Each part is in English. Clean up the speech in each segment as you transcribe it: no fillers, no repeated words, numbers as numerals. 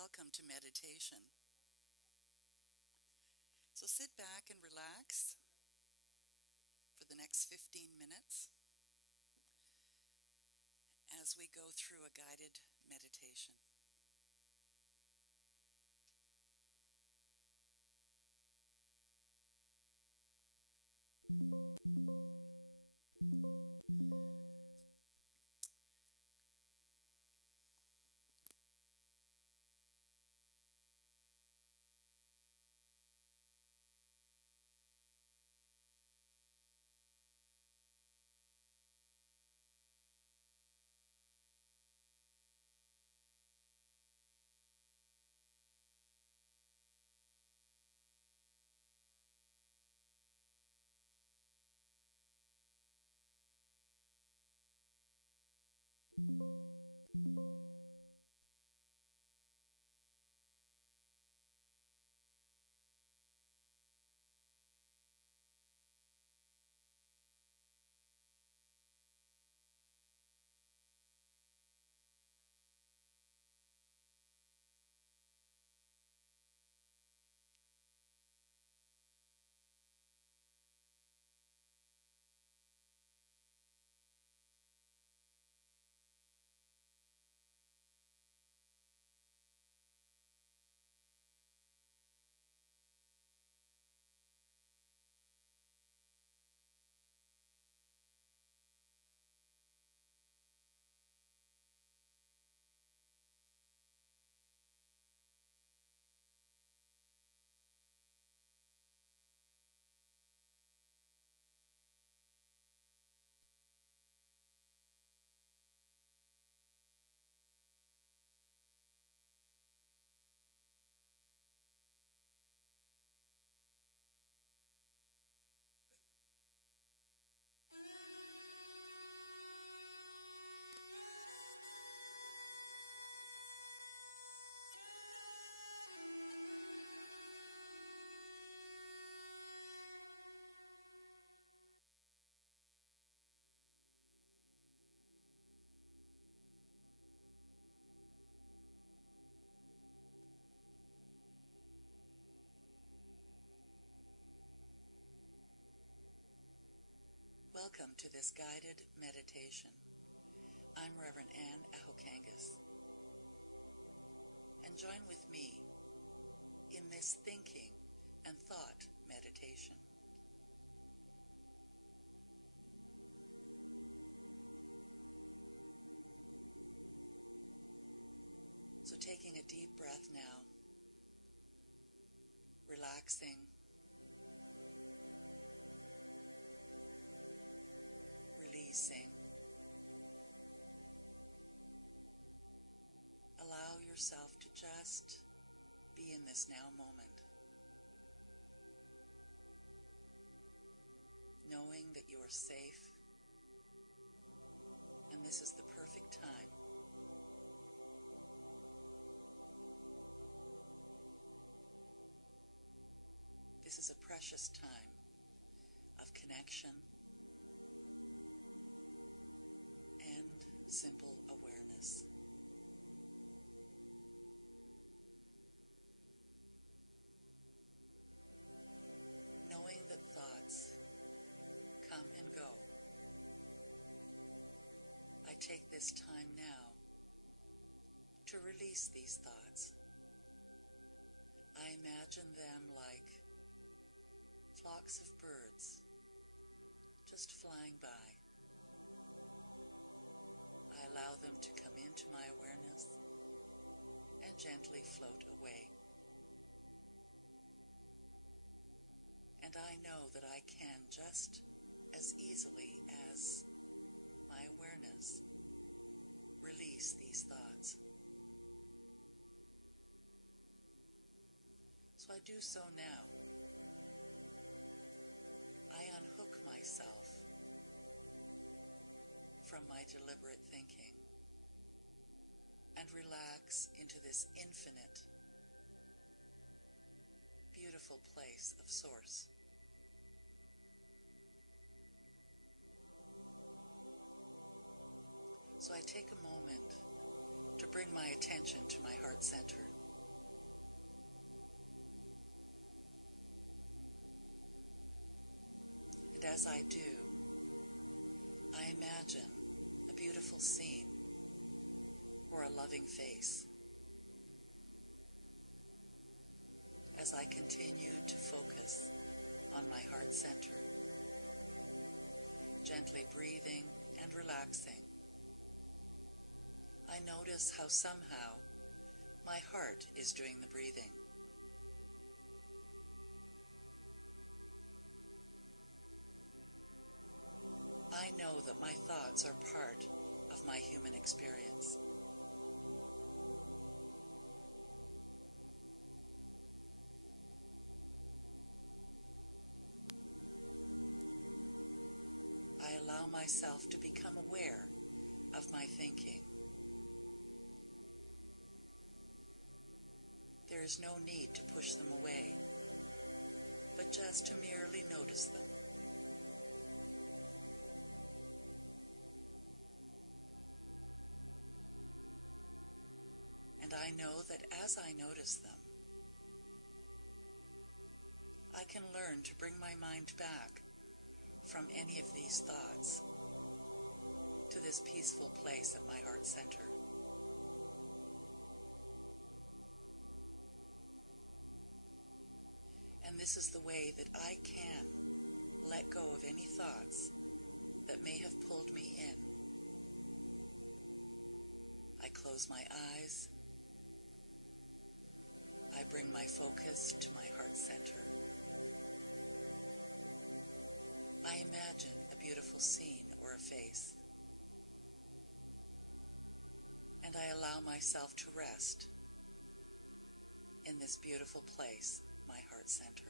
welcome to meditation. So sit back and relax for the next 15 minutes as we go through a guided meditation. Welcome to this guided meditation. I'm Reverend Anne Ahokangas. And join with me in this thinking and thought meditation. So taking a deep breath now, relaxing, releasing. Allow yourself to just be in this now moment, knowing that you are safe and this is the perfect time This is a precious time of connection and simple awareness. Knowing that thoughts come and go, I take this time now to release these thoughts. I imagine them like flocks of birds just flying by. I allow them to come into my awareness and gently float away. And I know that I can just as easily as my awareness release these thoughts. So I do so now. I unhook myself from my deliberate thinking and relax into this infinite, beautiful place of source. So I take a moment to bring my attention to my heart center. as I do, I imagine a beautiful scene or a loving face. As I continue to focus on my heart center, gently breathing and relaxing, I notice how somehow my heart is doing the breathing. I know that my thoughts are part of my human experience. I allow myself to become aware of my thinking. There is no need to push them away, but just to merely notice them. And I know that as I notice them, I can learn to bring my mind back from any of these thoughts to this peaceful place at my heart center. And this is the way that I can let go of any thoughts that may have pulled me in. I close my eyes. I bring my focus to my heart center. I imagine a beautiful scene or a face. And I allow myself to rest in this beautiful place, my heart center.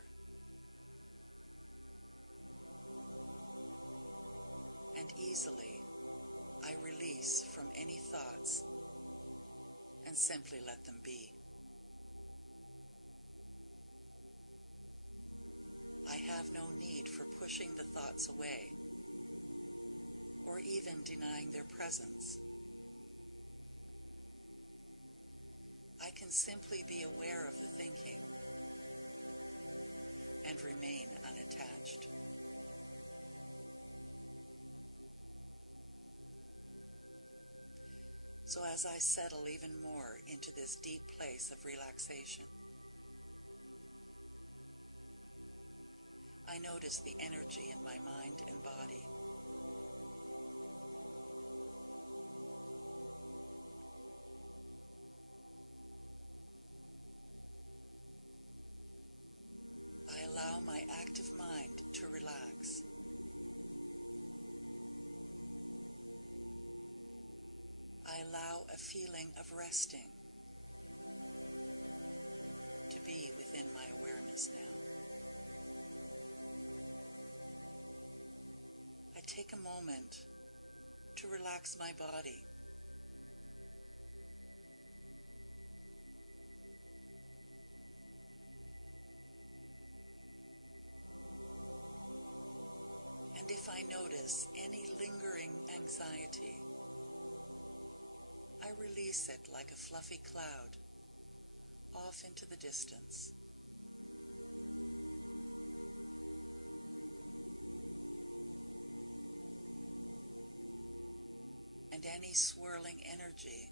And easily, I release from any thoughts and simply let them be. I have no need for pushing the thoughts away or even denying their presence. I can simply be aware of the thinking and remain unattached. So as I settle even more into this deep place of relaxation, I notice the energy in my mind and body. I allow my active mind to relax. I allow a feeling of resting to be within my awareness now. I take a moment to relax my body. And if I notice any lingering anxiety, I release it like a fluffy cloud off into the distance. And any swirling energy,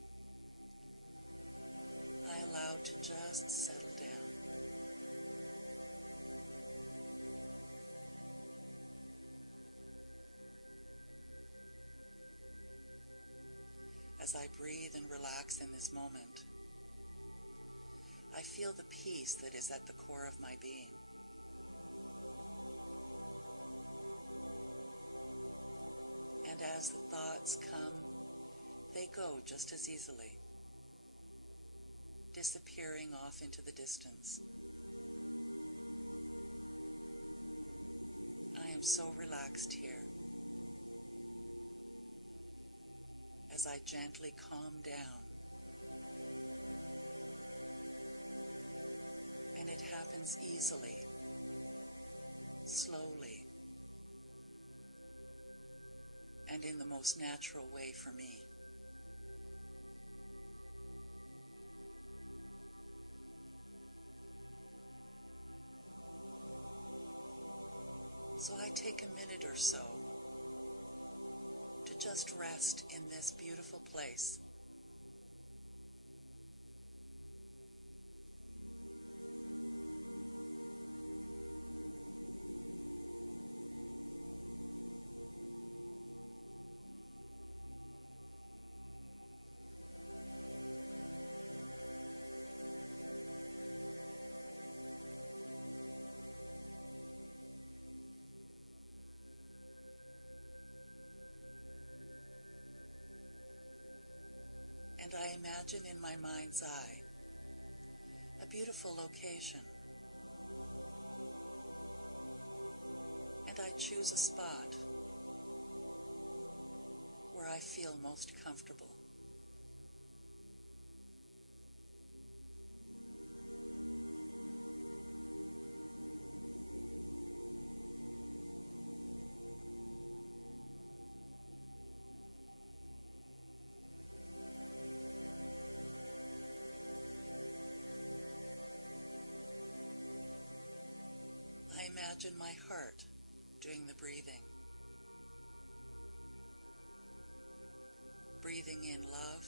I allow to just settle down. As I breathe and relax in this moment, I feel the peace that is at the core of my being. And as the thoughts come, they go just as easily, disappearing off into the distance. I am so relaxed here. As I gently calm down. And it happens easily, slowly, and in the most natural way for me. So I take a minute or so to just rest in this beautiful place. And I imagine in my mind's eye a beautiful location. And I choose a spot where I feel most comfortable. I imagine my heart doing the breathing. Breathing in love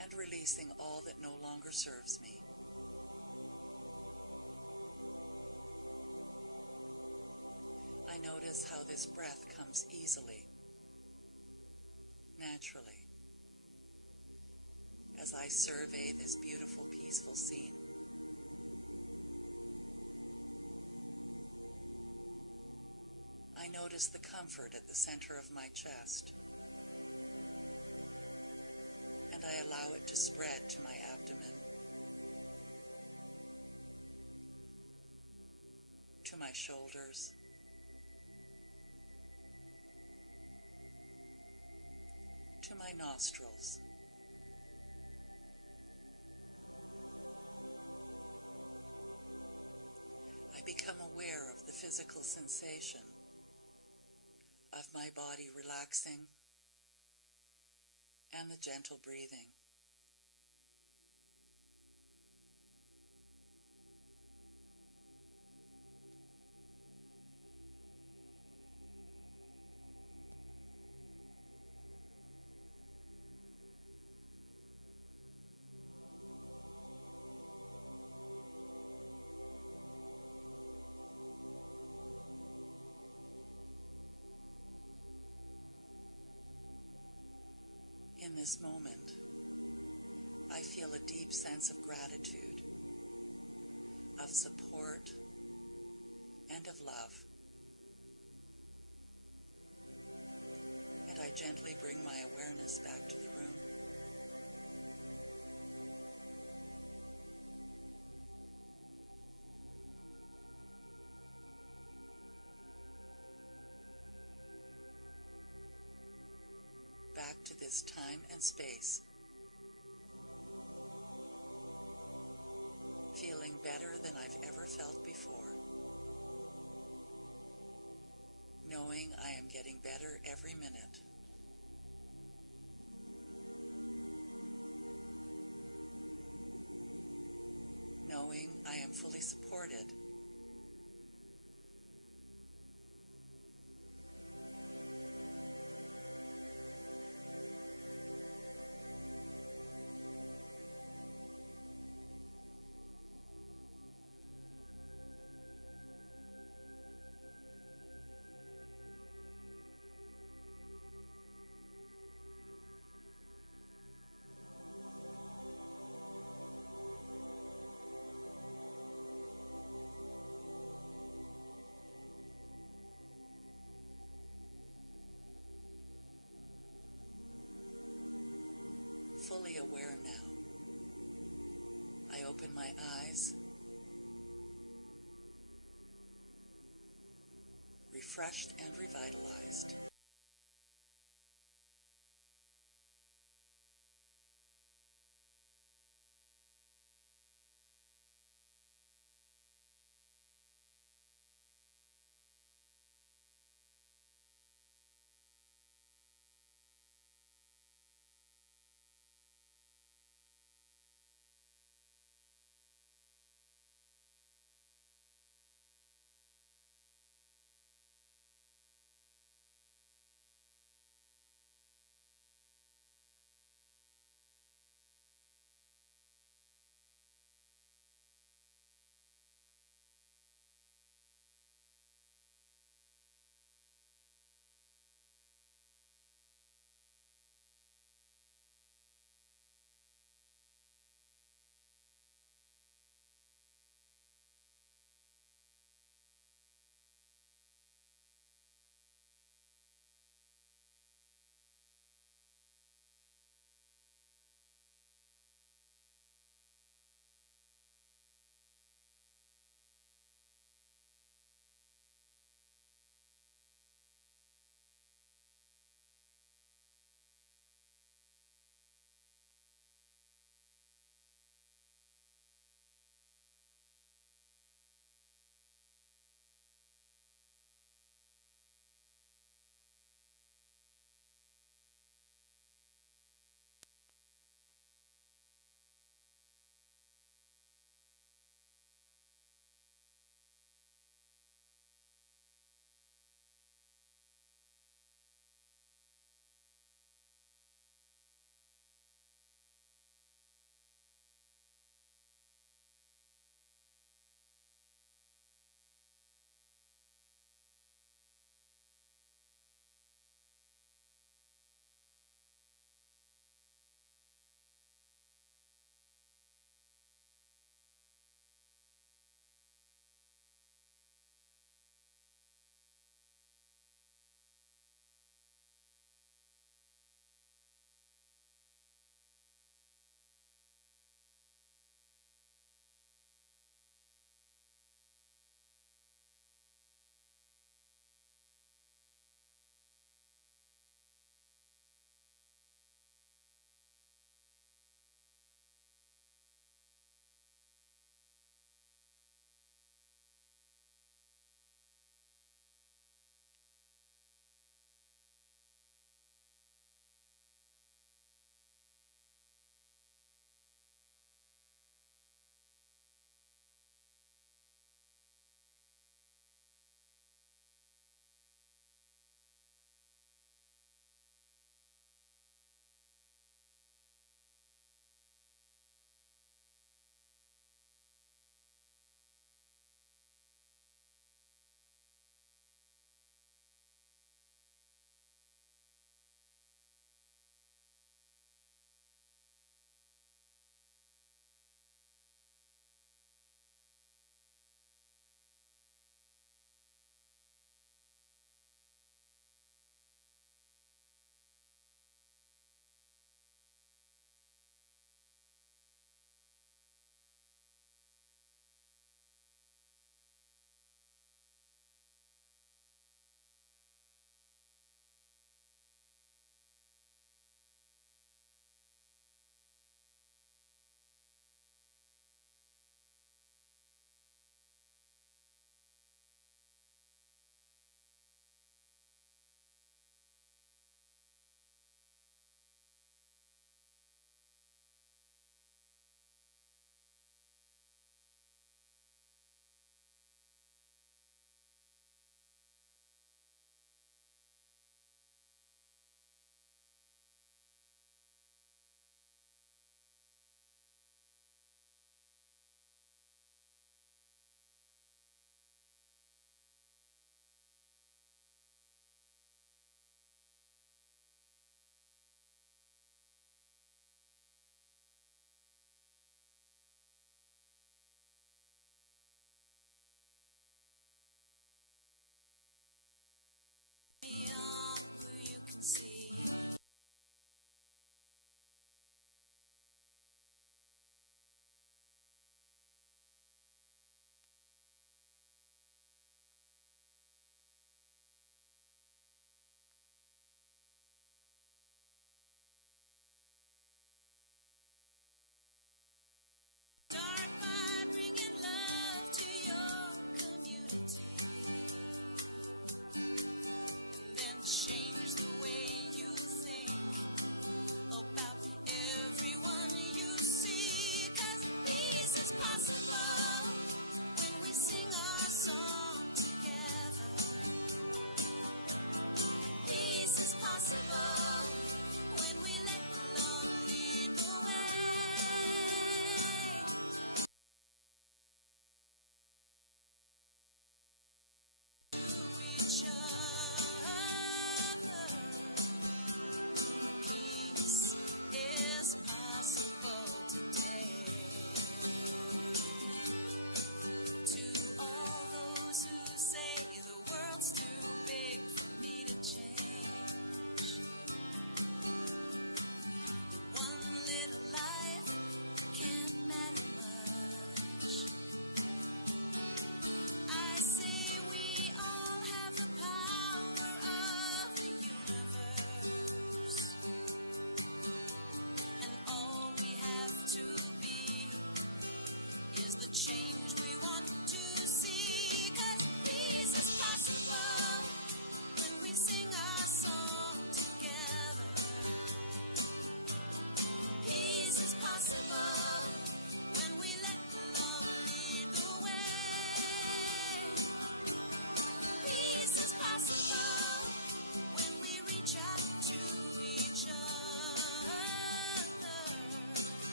and releasing all that no longer serves me. I notice how this breath comes easily, naturally, as I survey this beautiful, peaceful scene. I notice the comfort at the center of my chest, and I allow it to spread to my abdomen, to my shoulders, to my nostrils. I become aware of the physical sensation of my body relaxing and the gentle breathing. In this moment, I feel a deep sense of gratitude, of support, and of love. And I gently bring my awareness back to the room. Back to this time and space, feeling better than I've ever felt before, knowing I am getting better every minute. Knowing I am fully supported. Fully aware now, I open my eyes, refreshed and revitalized.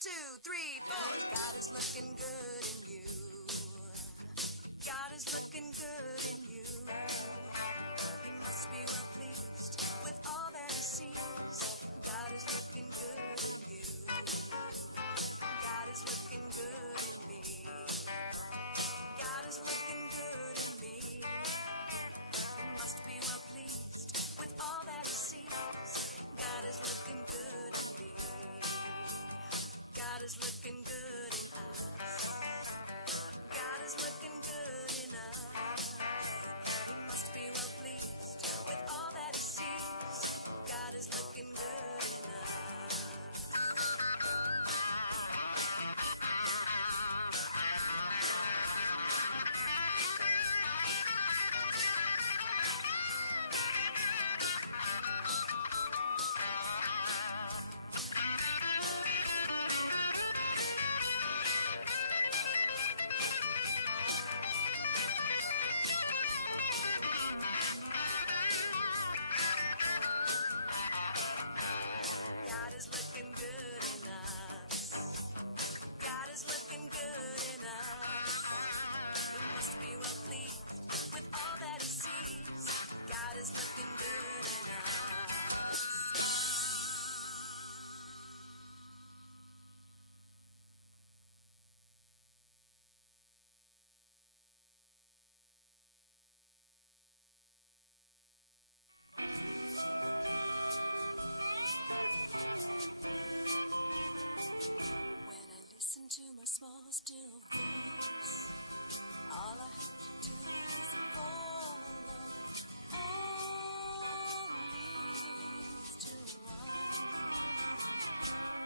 2, 3, 4. God is looking good in you. God is looking good in you. He must be well pleased with all that he sees. God is looking good in you. God is looking good in me. God is looking good in me. He must be well pleased with all that he sees. God is looking good in me. God is looking good in us. God is looking good in us. He must be well pleased with all that he sees. God is looking good in us. God is looking good in us. God is looking good in us. He must be well pleased with all that he sees. God is looking good in us. When I listen to my small, still voice, all I have to do is follow. All leads to one.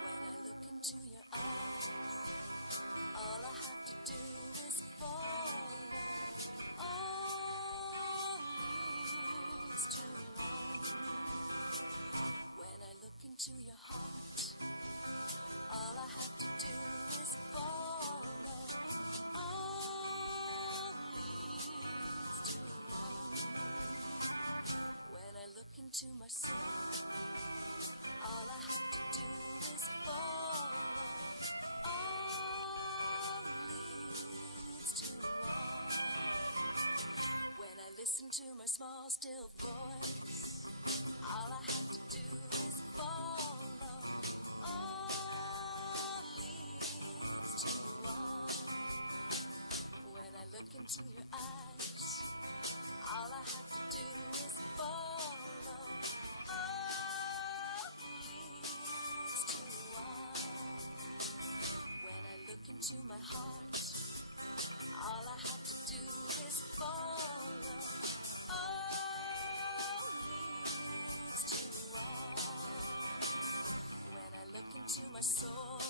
When I look into your eyes, all I have to do is follow. All leads to one. When I look into your heart, all I have to do is follow. All leads to one. When I look into my soul, all I have to do is follow. All leads to one. When I listen to my small, still voice, all I have to do is follow. All leads to one. When I look into your eyes, all I have to do is follow. All leads to one. When I look into my heart, all I have to do is follow. All leads to one. When I look into my soul,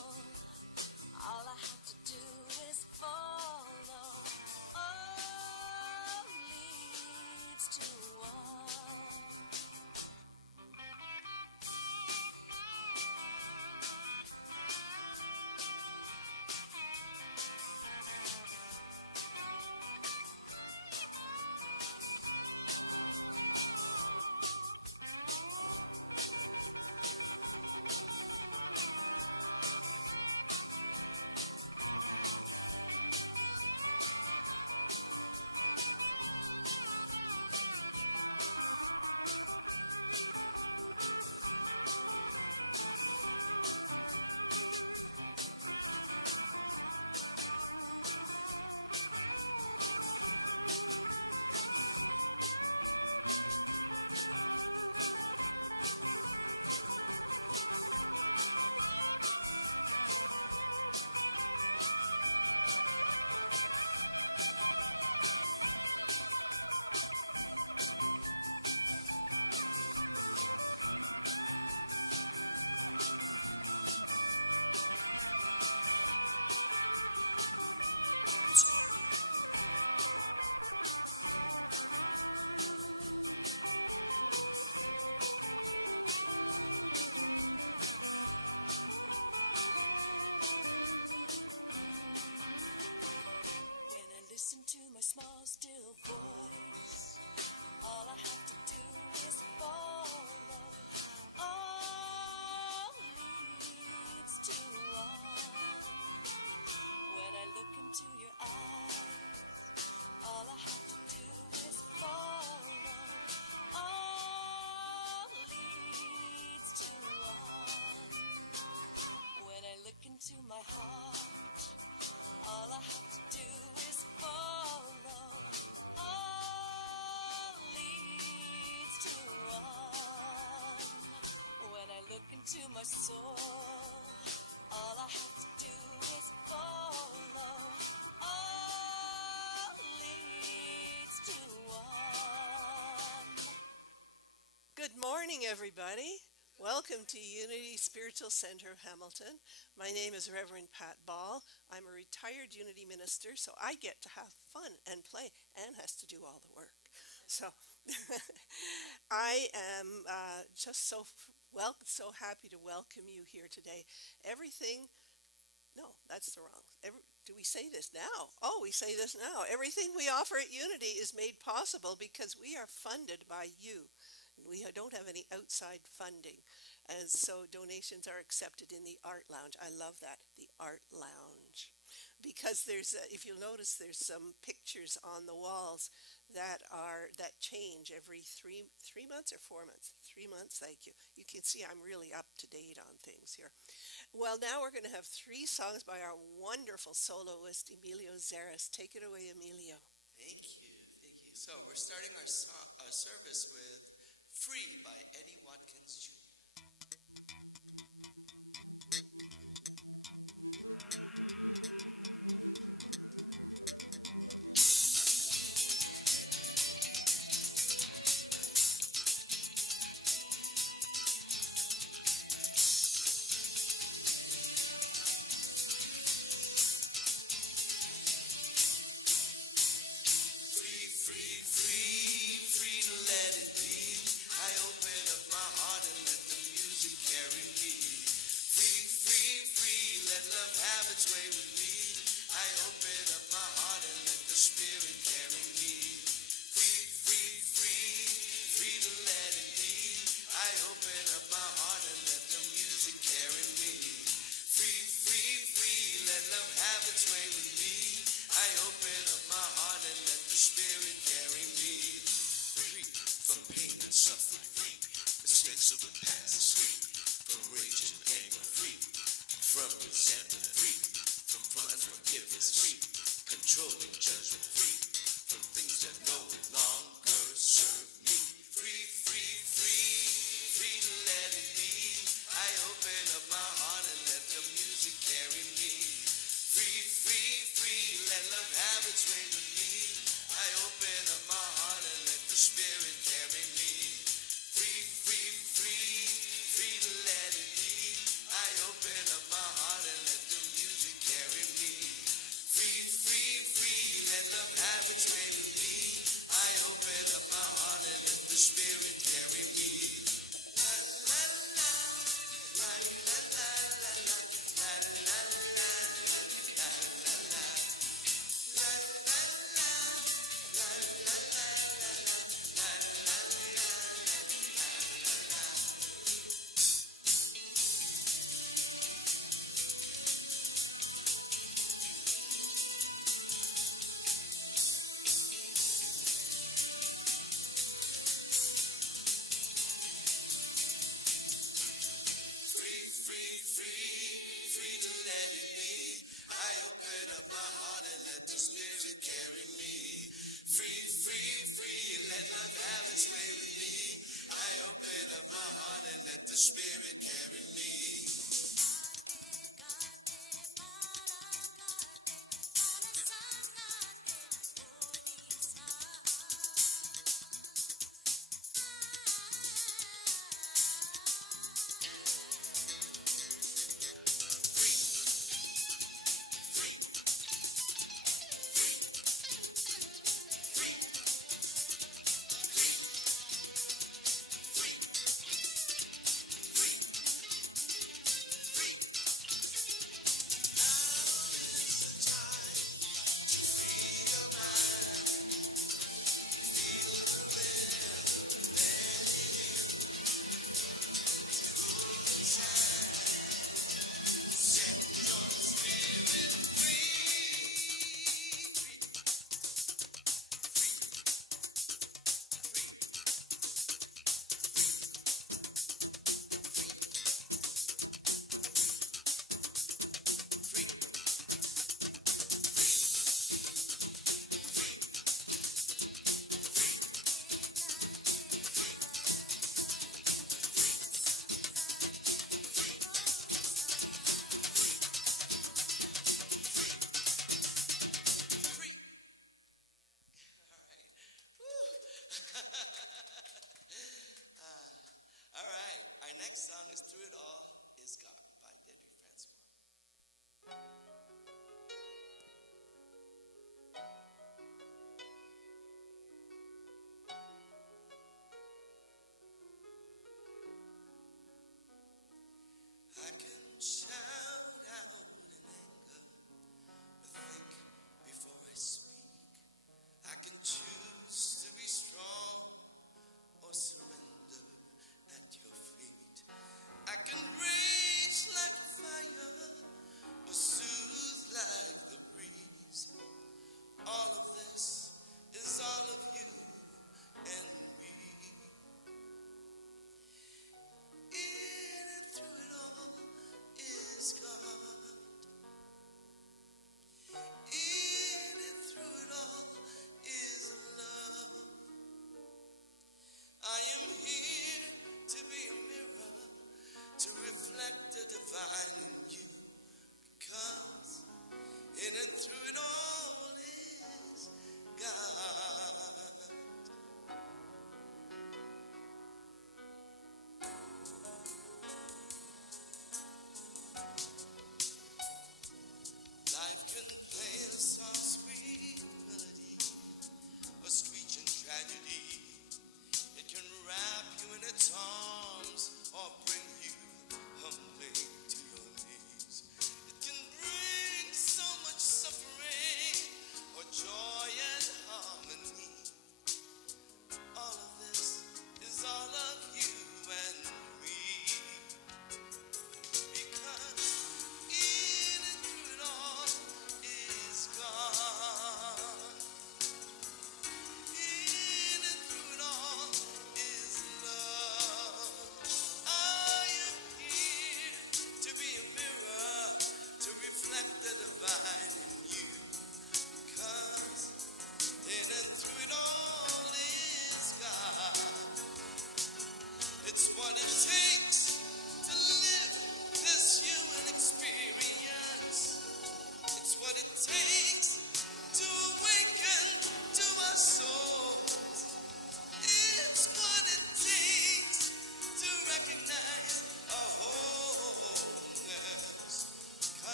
all I have to do is follow. All leads to one. soul. All I have to do is follow. All leads to one. Good morning, everybody. Welcome to Unity Spiritual Center of Hamilton. My name is Reverend Pat Ball. I'm a retired Unity minister, so I get to have fun and play. Anne has to do all the work. So I am just so happy to welcome you here today. Do we say this now? Oh, we say this now. Everything we offer at Unity is made possible because we are funded by you. We don't have any outside funding. And so donations are accepted in the Art Lounge. I love that, the Art Lounge. Because if you'll notice, there's some pictures on the walls that change every 3 months or 4 months. 3 months, thank you. You can see I'm really up to date on things here. Well, now we're going to have 3 songs by our wonderful soloist, Emilio Zeres. Take it away, Emilio. Thank you. So we're starting our service with Free by Eddie Watkins Jr. Free, free, free, let love have its way with me. I open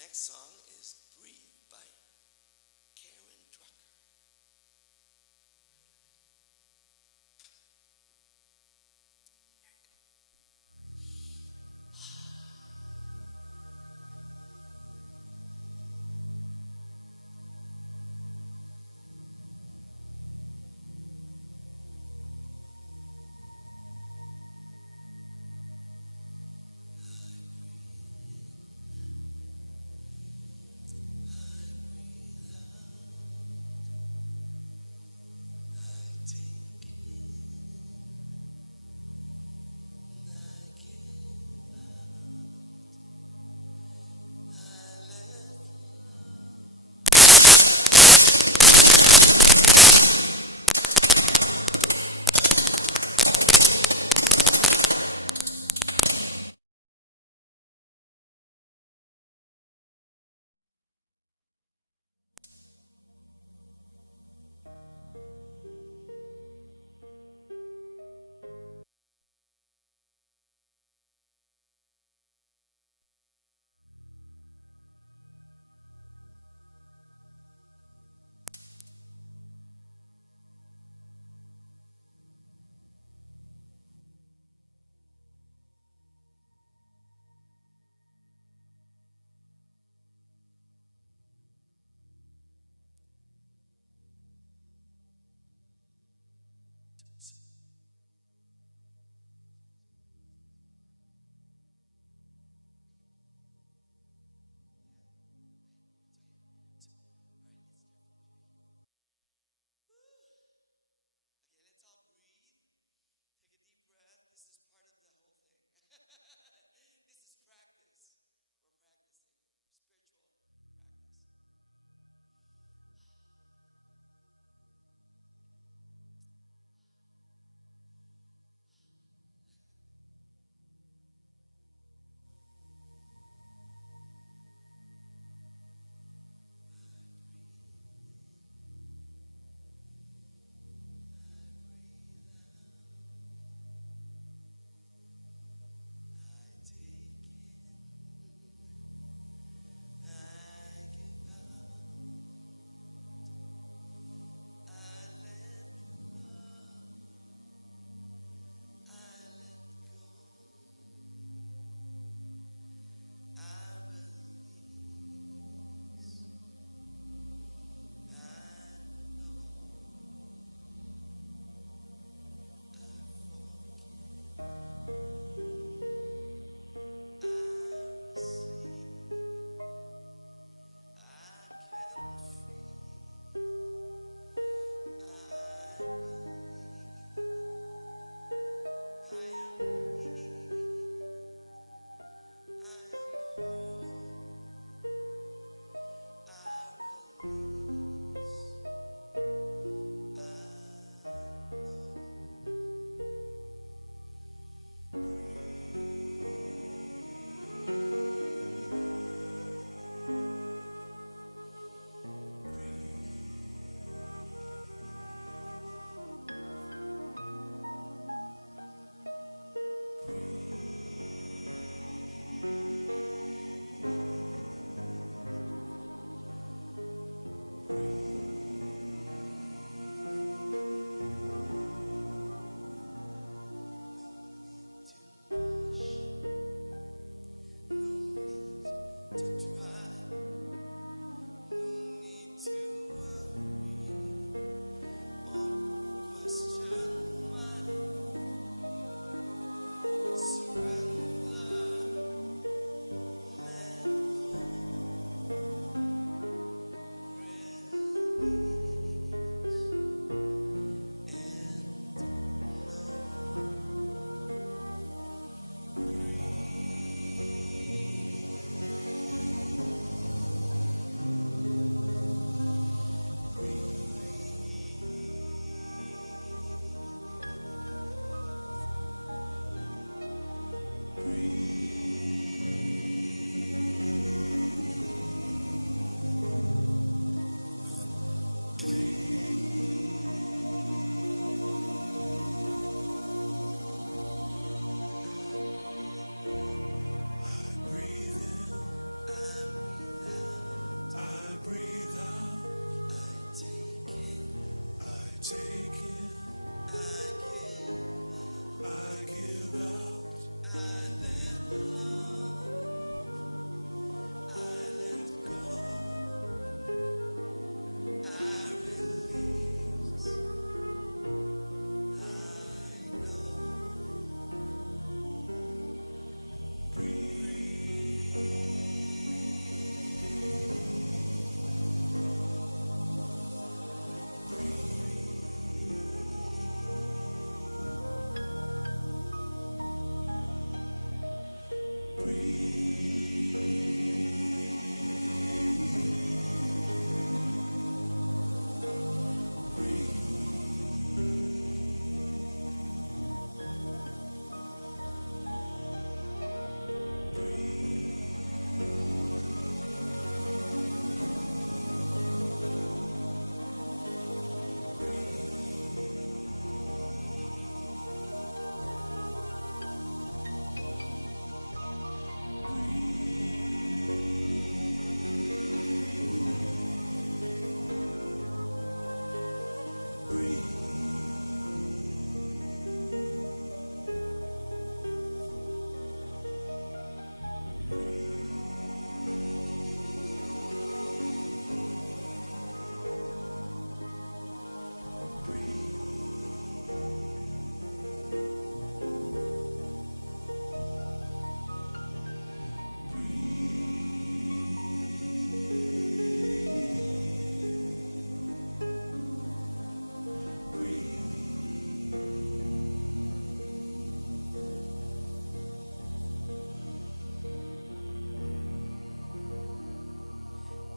next song is Breathe by Karen Drucker. taken, I give out, I let go, I release, I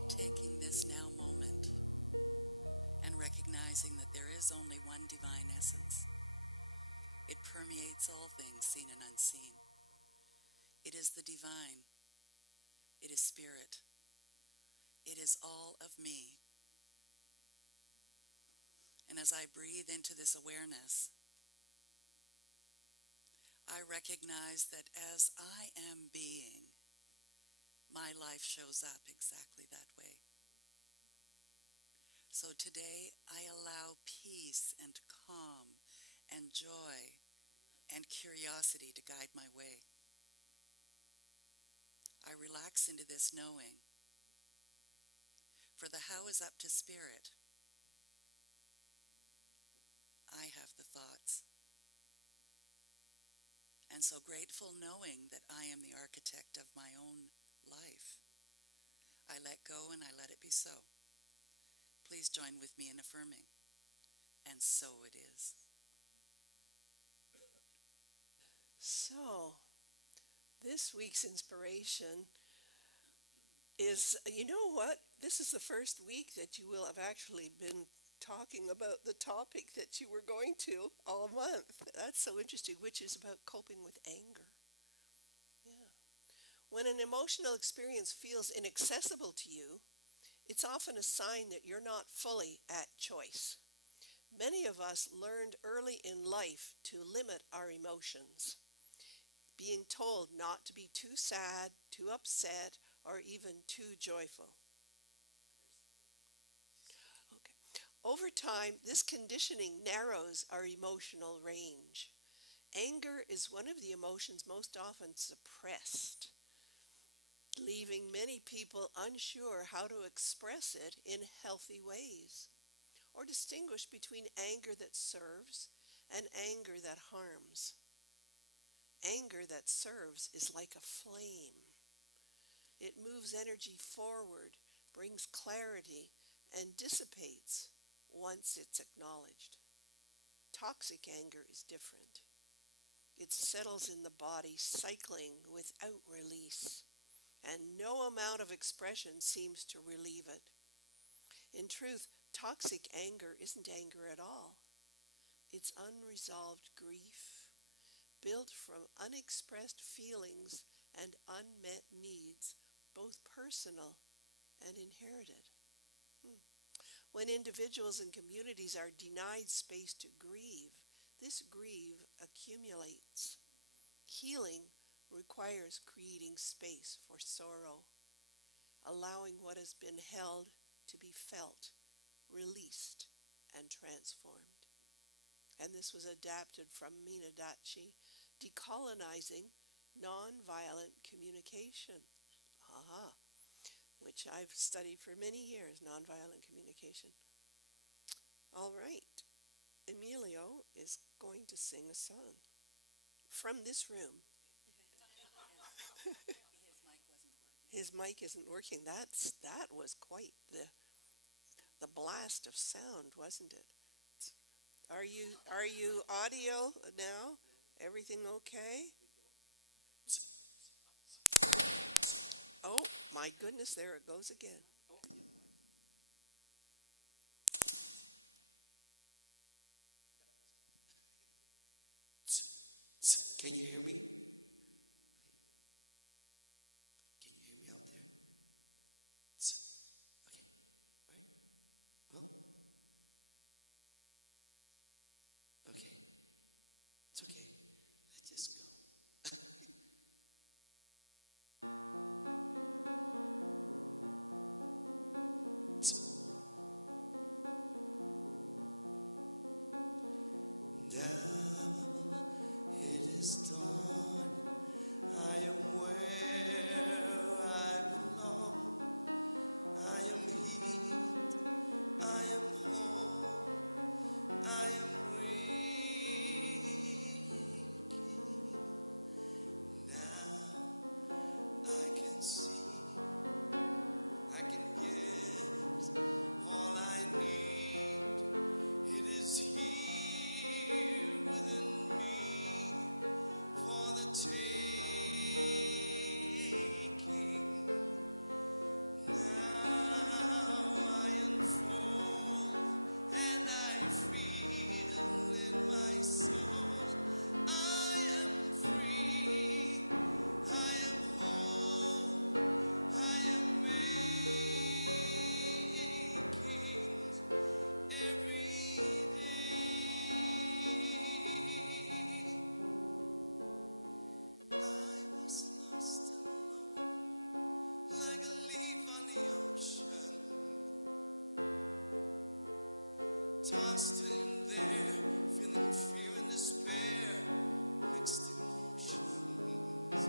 Taking this now moment and recognizing that there is only one divine essence. It permeates all things seen and unseen. It is the divine. It is spirit. It is all of me. And as I breathe into this awareness, I recognize that as I am being, my life shows up exactly that way. So today I allow peace and calm and joy and curiosity to guide my way. I relax into this knowing, for the how is up to spirit. I have the thoughts. And so grateful knowing that I am the architect of my own life. I let go and I let it be so. Please join with me in affirming. And so it is. So, this week's inspiration is, you know what? This is the first week that you will have actually been talking about the topic that you were going to all month. That's so interesting, which is about coping with anger. Yeah. When an emotional experience feels inaccessible to you, it's often a sign that you're not fully at choice. Many of us learned early in life to limit our emotions, being told not to be too sad, too upset, or even too joyful. Okay. Over time, this conditioning narrows our emotional range. Anger is one of the emotions most often suppressed, leaving many people unsure how to express it in healthy ways, or distinguish between anger that serves and anger that harms. Anger that serves is like a flame. It moves energy forward, brings clarity, and dissipates once it's acknowledged. Toxic anger is different. It settles in the body, cycling without release, and no amount of expression seems to relieve it. In truth, toxic anger isn't anger at all. It's unresolved grief, built from unexpressed feelings and unmet needs, both personal and inherited. When individuals and communities are denied space to grieve, this grief accumulates. Healing requires creating space for sorrow, allowing what has been held to be felt, released, and transformed. And this was adapted from Minadachi, Decolonizing Nonviolent Communication. Aha, which I've studied for many years, nonviolent communication. All right, Emilio is going to sing a song from this room. His mic isn't working. That was quite the blast of sound, wasn't it? Are you audio now? Everything okay? Oh my goodness, there it goes again. Can you hear me? Can you hear me out there? Okay. All right. Well. Okay. It's okay. Let this go. Tossed in there, feeling fear and despair, mixed emotions.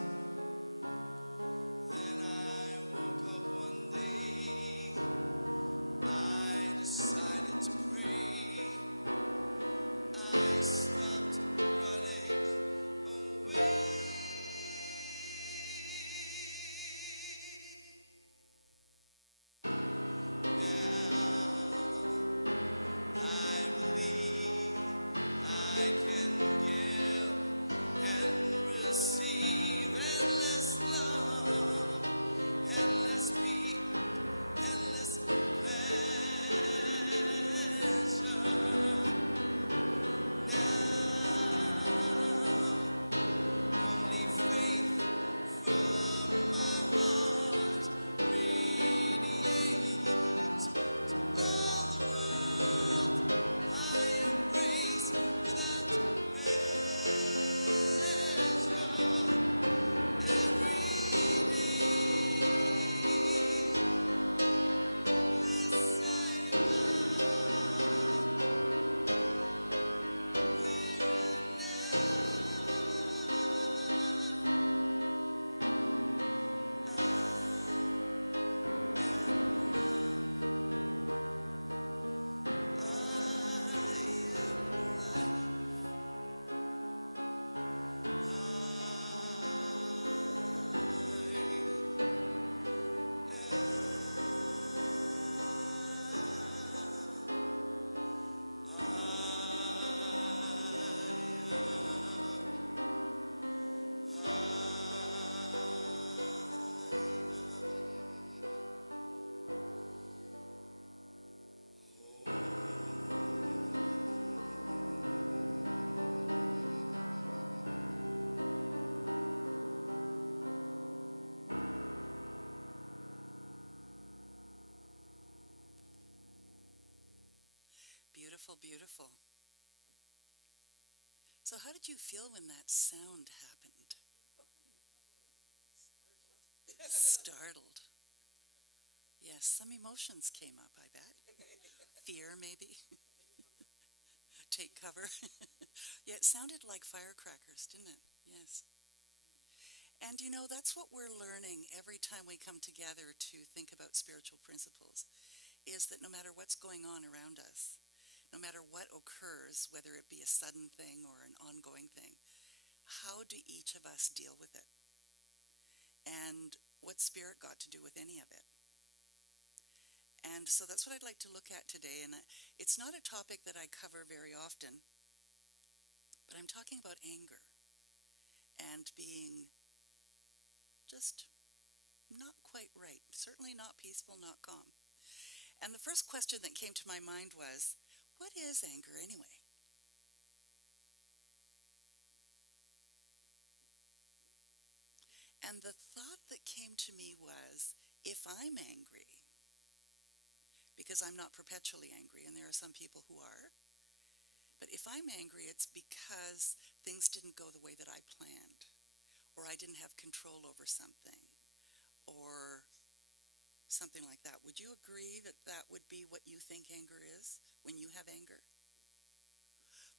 Then I woke up one day, I decided to pray. I stopped running away. Beautiful, beautiful. So how did you feel when that sound happened? Startled. Yes, some emotions came up, I bet. Fear, maybe. take cover. Yeah, it sounded like firecrackers, didn't it? Yes. And that's what we're learning every time we come together to think about spiritual principles, is that no matter what's going on around us, no matter what occurs, whether it be a sudden thing or an ongoing thing, how do each of us deal with it? And what spirit got to do with any of it? And so that's what I'd like to look at today. And it's not a topic that I cover very often, but I'm talking about anger and being just not quite right. Certainly not peaceful, not calm. And the first question that came to my mind was, what is anger anyway? And the thought that came to me was, if I'm angry, because I'm not perpetually angry, and there are some people who are, but if I'm angry, it's because things didn't go the way that I planned, or I didn't have control over something, or something like that. Would you agree that that would be what you think anger is when you have anger?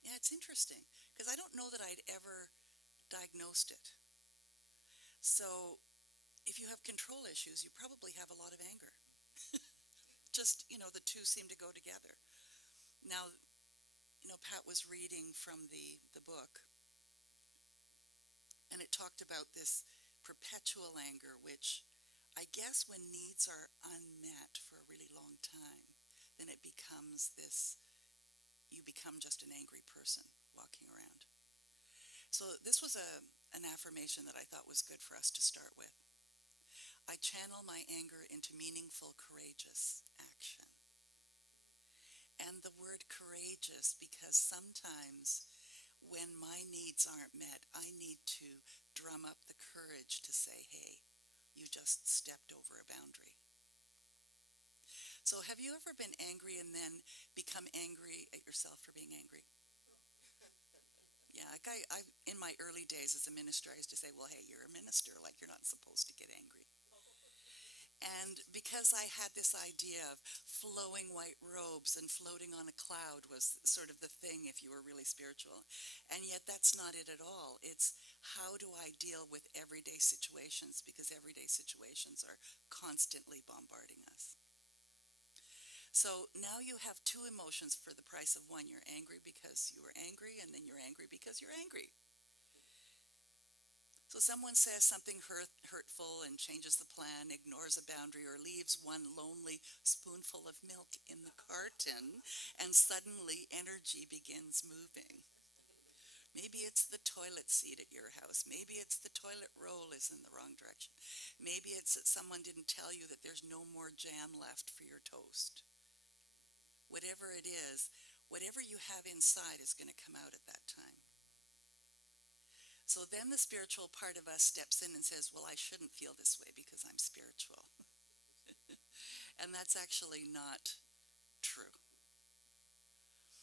Yeah, it's interesting, because I don't know that I'd ever diagnosed it. So if you have control issues, you probably have a lot of anger. Just, the two seem to go together. Now, Pat was reading from the book, and it talked about this perpetual anger, which I guess when needs are unmet for a really long time, then it becomes you become just an angry person walking around. So this was an affirmation that I thought was good for us to start with. I channel my anger into meaningful, courageous action. And the word courageous, because sometimes when my needs aren't met, I need to drum up the courage to say, hey, you just stepped over a boundary. So have you ever been angry and then become angry at yourself for being angry? Yeah, like I in my early days as a minister, I used to say, well, hey, you're a minister, like you're not supposed to get angry. And because I had this idea of flowing white robes and floating on a cloud was sort of the thing if you were really spiritual. And yet that's not it at all. It's how do I deal with everyday situations, because everyday situations are constantly bombarding us. So now you have two emotions for the price of one. You're angry because you were angry, and then you're angry because you're angry. So someone says something hurtful and changes the plan, ignores a boundary, or leaves one lonely spoonful of milk in the carton, and suddenly energy begins moving. Maybe it's the toilet seat at your house. Maybe it's the toilet roll is in the wrong direction. Maybe it's that someone didn't tell you that there's no more jam left for your toast. Whatever it is, whatever you have inside is going to come out at that time. So then the spiritual part of us steps in and says, well, I shouldn't feel this way because I'm spiritual. And that's actually not true.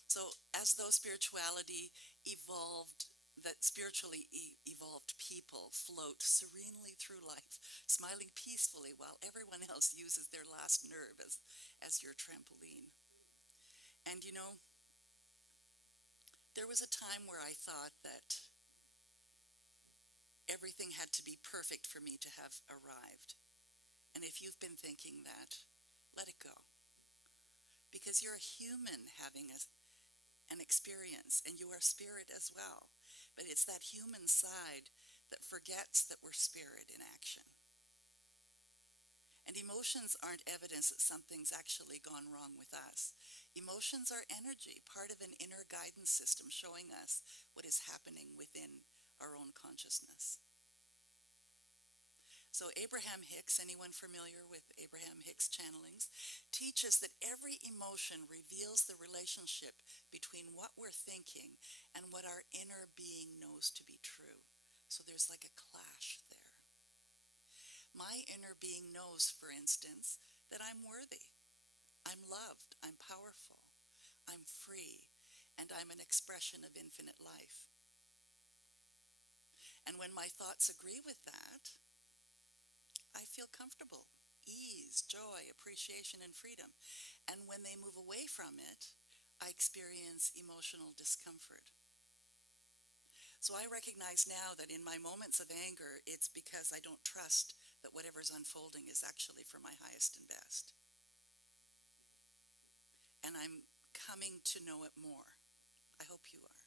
So as though spirituality evolved, that spiritually evolved people float serenely through life, smiling peacefully while everyone else uses their last nerve as your trampoline. And there was a time where I thought that everything had to be perfect for me to have arrived. And if you've been thinking that, let it go. Because you're a human having an experience, and you are spirit as well. But it's that human side that forgets that we're spirit in action. And emotions aren't evidence that something's actually gone wrong with us. Emotions are energy, part of an inner guidance system showing us what is happening within our own consciousness. So Abraham Hicks, anyone familiar with Abraham Hicks channelings, teaches that every emotion reveals the relationship between what we're thinking and what our inner being knows to be true. So there's like a clash there. My inner being knows, for instance, that I'm worthy, I'm loved, I'm powerful, I'm free, and I'm an expression of infinite life. And when my thoughts agree with that, I feel comfortable, ease, joy, appreciation, and freedom. And when they move away from it, I experience emotional discomfort. So I recognize now that in my moments of anger, it's because I don't trust that whatever's unfolding is actually for my highest and best. And I'm coming to know it more. I hope you are.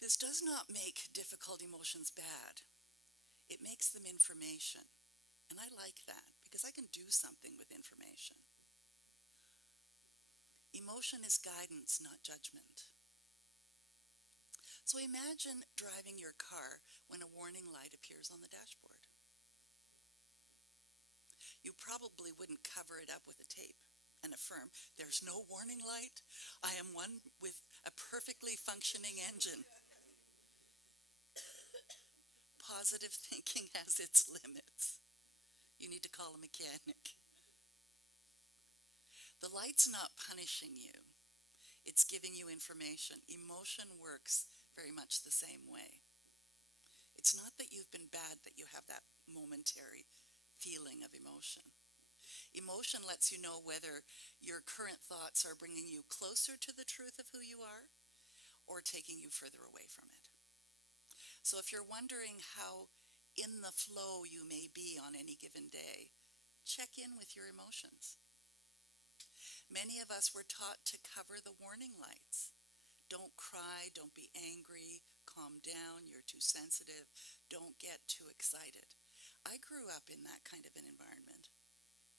This does not make difficult emotions bad. It makes them information. And I like that because I can do something with information. Emotion is guidance, not judgment. So imagine driving your car when a warning light appears on the dashboard. You probably wouldn't cover it up with a tape and affirm, there's no warning light. I am one with a perfectly functioning engine. Positive thinking has its limits. You need to call a mechanic. The light's not punishing you. It's giving you information. Emotion works very much the same way. It's not that you've been bad that you have that momentary feeling of emotion. Emotion lets you know whether your current thoughts are bringing you closer to the truth of who you are or taking you further away from it. So if you're wondering how in the flow you may be on any given day, check in with your emotions. Many of us were taught to cover the warning lights. Don't cry, don't be angry, calm down, you're too sensitive, don't get too excited. I grew up in that kind of an environment.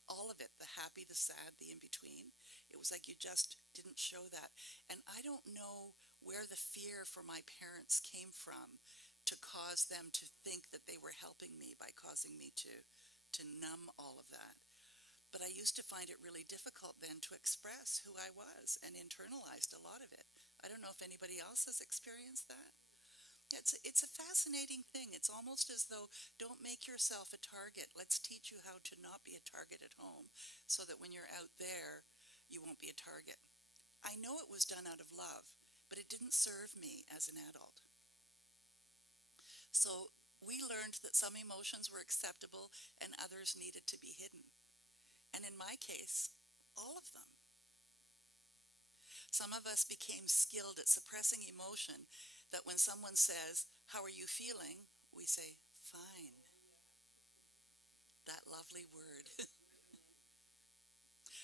All of it, the happy, the sad, the in-between. It was like you just didn't show that. And I don't know where the fear for my parents came from to cause them to think that they were helping me by causing me to numb all of that. But I used to find it really difficult then to express who I was and internalized a lot of it. I don't know if anybody else has experienced that. It's a fascinating thing. It's almost as though don't make yourself a target. Let's teach you how to not be a target at home so that when you're out there, you won't be a target. I know it was done out of love, but it didn't serve me as an adult. So we learned that some emotions were acceptable and others needed to be hidden. And in my case, all of them. Some of us became skilled at suppressing emotion that when someone says, "How are you feeling?" we say, "Fine." That lovely word.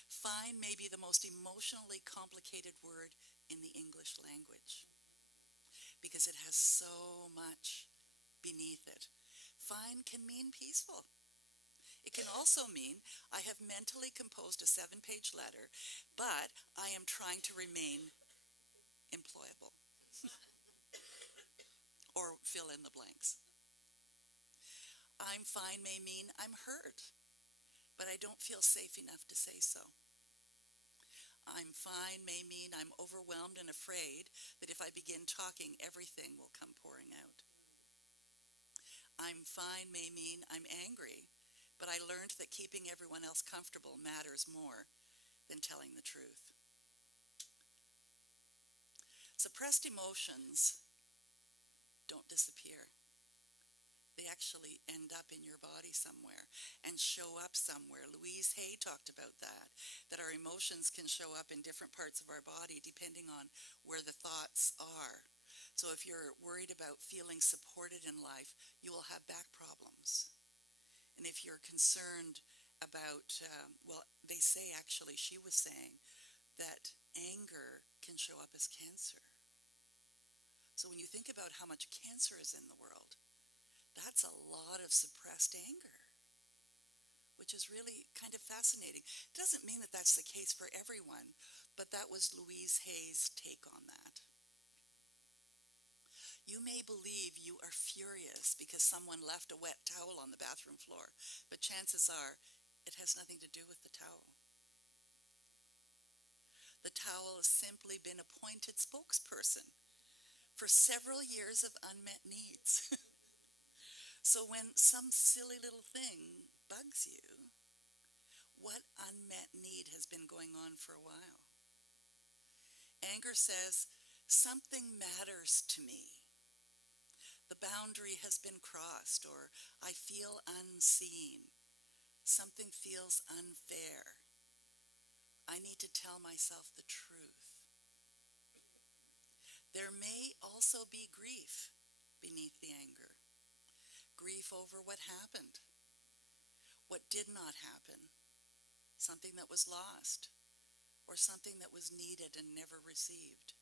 Fine may be the most emotionally complicated word in the English language because it has so much beneath it. Fine can mean peaceful. It can also mean I have mentally composed a 7-page letter, but I am trying to remain employable. Or fill in the blanks. I'm fine may mean I'm hurt, but I don't feel safe enough to say so. I'm fine may mean I'm overwhelmed and afraid that if I begin talking, everything will come pouring out. I'm fine may mean I'm angry, but I learned that keeping everyone else comfortable matters more than telling the truth. Suppressed emotions don't disappear. They actually end up in your body somewhere and show up somewhere. Louise Hay talked about that our emotions can show up in different parts of our body depending on where the thoughts are. So if you're worried about feeling supported in life, you will have back problems. And if you're concerned about, they say actually, she was saying that anger can show up as cancer. So when you think about how much cancer is in the world, that's a lot of suppressed anger, which is really kind of fascinating. It doesn't mean that that's the case for everyone, but that was Louise Hay's take on that. You may believe you are furious because someone left a wet towel on the bathroom floor, but chances are it has nothing to do with the towel. The towel has simply been appointed spokesperson for several years of unmet needs. So when some silly little thing bugs you, what unmet need has been going on for a while? Anger says, something matters to me. The boundary has been crossed, or I feel unseen. Something feels unfair. I need to tell myself the truth. There may also be grief beneath the anger. Grief over what happened, what did not happen, something that was lost, or something that was needed and never received.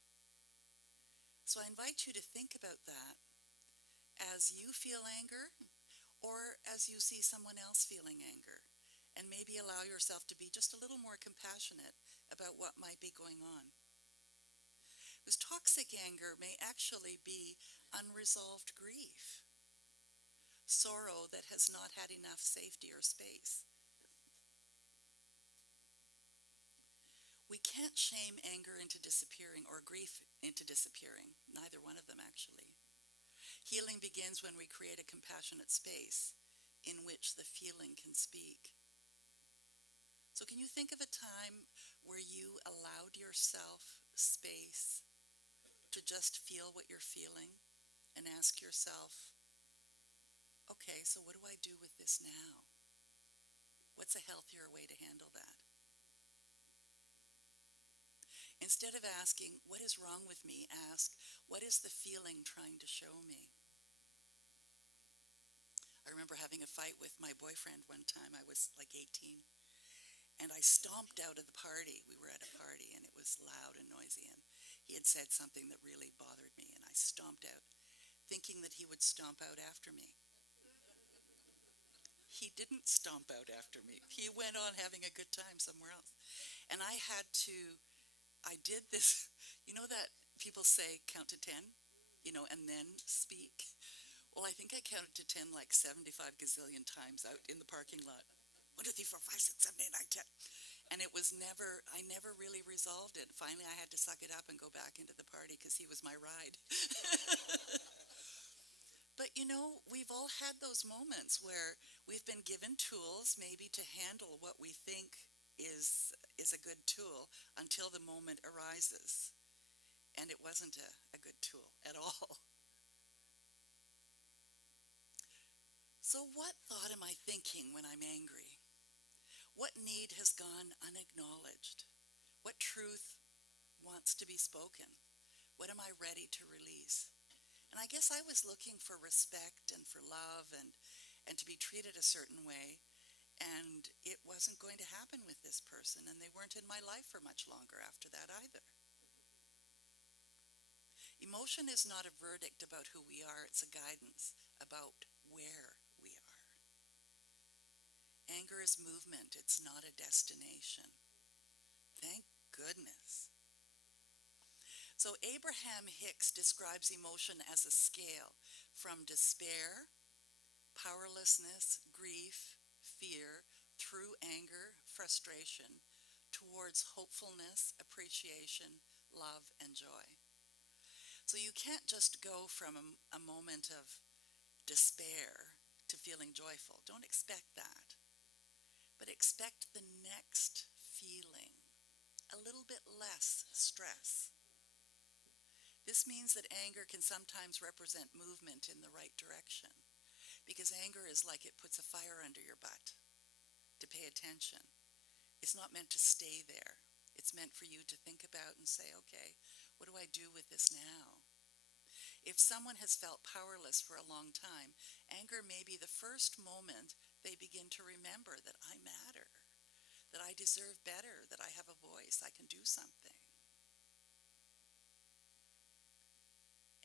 So I invite you to think about that as you feel anger or as you see someone else feeling anger, and maybe allow yourself to be just a little more compassionate about what might be going on. Because toxic anger may actually be unresolved grief, sorrow that has not had enough safety or space. We can't shame anger into disappearing or grief into disappearing, neither one of them actually. Healing begins when we create a compassionate space in which the feeling can speak. So can you think of a time where you allowed yourself space to just feel what you're feeling and ask yourself, okay, so what do I do with this now? What's a healthier way to handle that? Instead of asking, what is wrong with me, ask, what is the feeling trying to show me? I remember having a fight with my boyfriend one time. I was like 18. And I stomped out of the party. We were at a party, and it was loud and noisy. And he had said something that really bothered me. And I stomped out, thinking that he would stomp out after me. He didn't stomp out after me. He went on having a good time somewhere else. And I did this, you know that people say count to 10, and then speak? Well, I think I counted to 10 like 75 gazillion times out in the parking lot. 1, 2, 3, 4, 5, 6, 7, 8, 9, 10. And I never really resolved it. Finally, I had to suck it up and go back into the party because he was my ride. But we've all had those moments where we've been given tools maybe to handle what we think is a good tool until the moment arises. And it wasn't a good tool at all. So what thought am I thinking when I'm angry? What need has gone unacknowledged? What truth wants to be spoken? What am I ready to release? And I guess I was looking for respect and for love and to be treated a certain way. And it wasn't going to happen with this person, and they weren't in my life for much longer after that either. Emotion is not a verdict about who we are, it's a guidance about where we are. Anger is movement, it's not a destination. Thank goodness. So Abraham Hicks describes emotion as a scale from despair, powerlessness, grief, fear, through anger, frustration, towards hopefulness, appreciation, love, and joy. So you can't just go from a moment of despair to feeling joyful. Don't expect that. But expect the next feeling, a little bit less stress. This means that anger can sometimes represent movement in the right direction, because anger is like it puts a fire under your butt to pay attention. It's not meant to stay there. It's meant for you to think about and say, okay, what do I do with this now? If someone has felt powerless for a long time, anger may be the first moment they begin to remember that I matter, that I deserve better, that I have a voice, I can do something.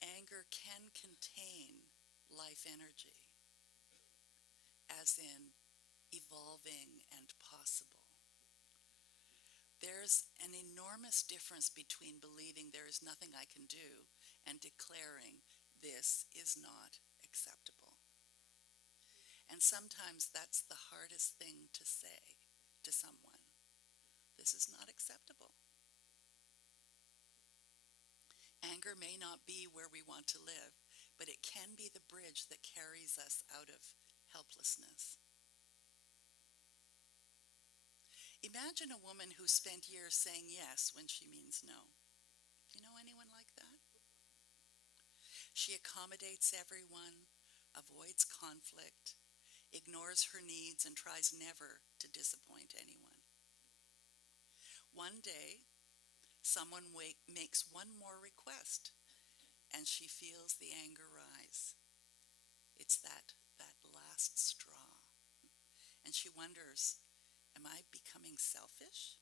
Anger can contain life energy, as in evolving and possible. There's an enormous difference between believing there is nothing I can do and declaring this is not acceptable. And sometimes that's the hardest thing to say to someone. This is not acceptable. Anger may not be where we want to live, but it can be the bridge that carries us out of helplessness. Imagine a woman who spent years saying yes when she means no. Do you know anyone like that? She accommodates everyone, avoids conflict, ignores her needs, and tries never to disappoint anyone. One day, someone makes one more request, and she feels the anger rise. It's that last straw. And she wonders, am I becoming selfish?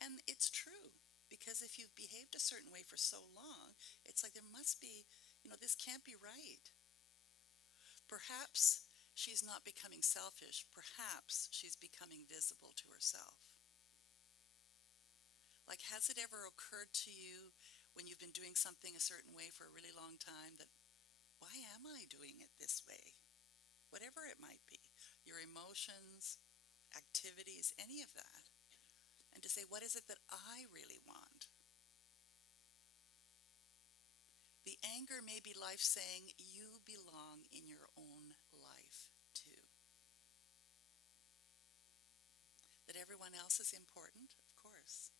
And it's true, because if you've behaved a certain way for so long, it's like there must be, this can't be right. Perhaps she's not becoming selfish. Perhaps she's becoming visible to herself. Like, has it ever occurred to you when you've been doing something a certain way for a really long time that, why am I doing it this way? Whatever it might be, your emotions, activities, any of that. And to say, what is it that I really want? The anger may be life saying, you belong in your own life too. That everyone else is important, of course.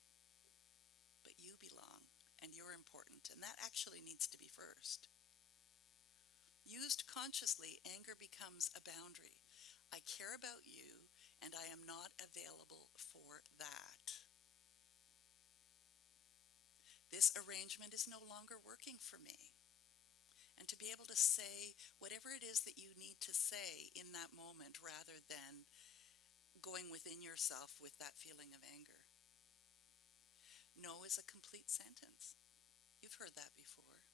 But you belong, and you're important, and that actually needs to be first. Used consciously, anger becomes a boundary. I care about you, and I am not available for that. This arrangement is no longer working for me. And to be able to say whatever it is that you need to say in that moment rather than going within yourself with that feeling of anger. No is a complete sentence. You've heard that before.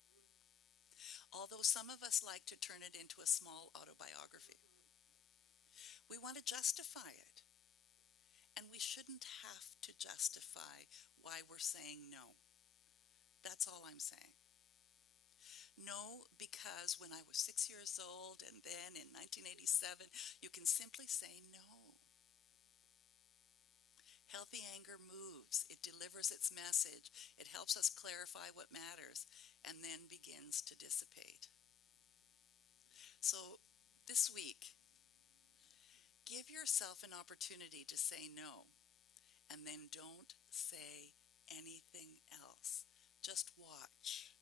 Although some of us like to turn it into a small autobiography. We want to justify it. And we shouldn't have to justify why we're saying no. That's all I'm saying. No, because when I was 6 years old and then in 1987, you can simply say no. Healthy anger moves. It delivers its message. It helps us clarify what matters and then begins to dissipate. So this week, give yourself an opportunity to say no and then don't say anything else. Just watch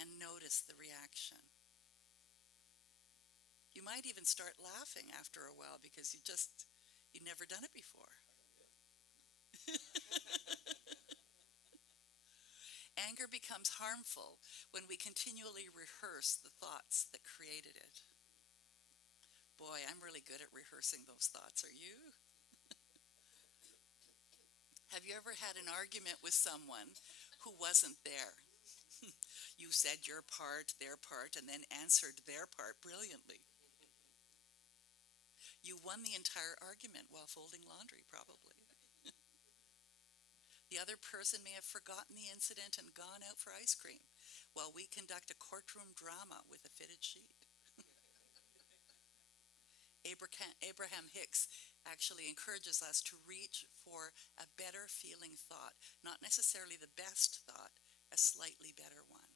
and notice the reaction. You might even start laughing after a while because you've never done it before. Anger becomes harmful when we continually rehearse the thoughts that created it. Boy, I'm really good at rehearsing those thoughts. Are you? Have you ever had an argument with someone who wasn't there? You said your part, their part, and then answered their part brilliantly. You won the entire argument while folding laundry, probably. The other person may have forgotten the incident and gone out for ice cream while we conduct a courtroom drama with a fitted sheet. Abraham Hicks actually encourages us to reach for a better feeling thought, not necessarily the best thought, a slightly better one.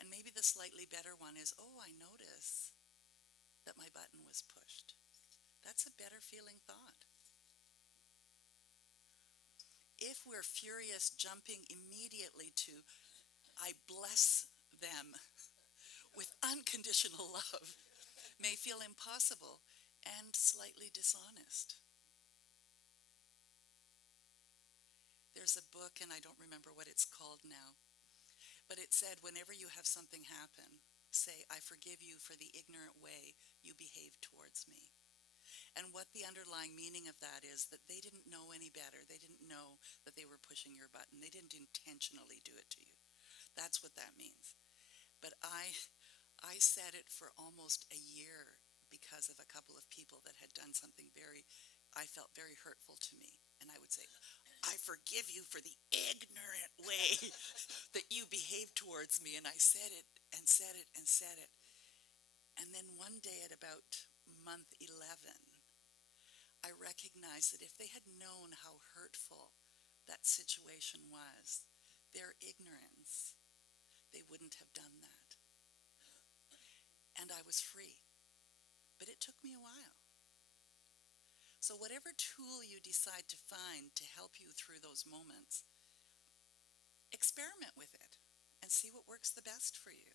And maybe the slightly better one is, oh, I notice that my button was pushed. That's a better feeling thought. If we're furious, jumping immediately to, I bless them with unconditional love, may feel impossible and slightly dishonest. There's a book, and I don't remember what it's called now, but it said, whenever you have something happen, say, I forgive you for the ignorant way you behaved towards me. And what the underlying meaning of that is that they didn't know any better. They didn't know that they were pushing your button. They didn't intentionally do it to you. That's what that means. But I said it for almost a year because of a couple of people that had done something I felt very hurtful to me. And I would say, I forgive you for the ignorant way that you behaved towards me. And I said it and said it and said it. And then one day at about month 11, I recognized that if they had known how hurtful that situation was, their ignorance, they wouldn't have done that. And I was free. But it took me a while. So whatever tool you decide to find to help you through those moments, experiment with it and see what works the best for you.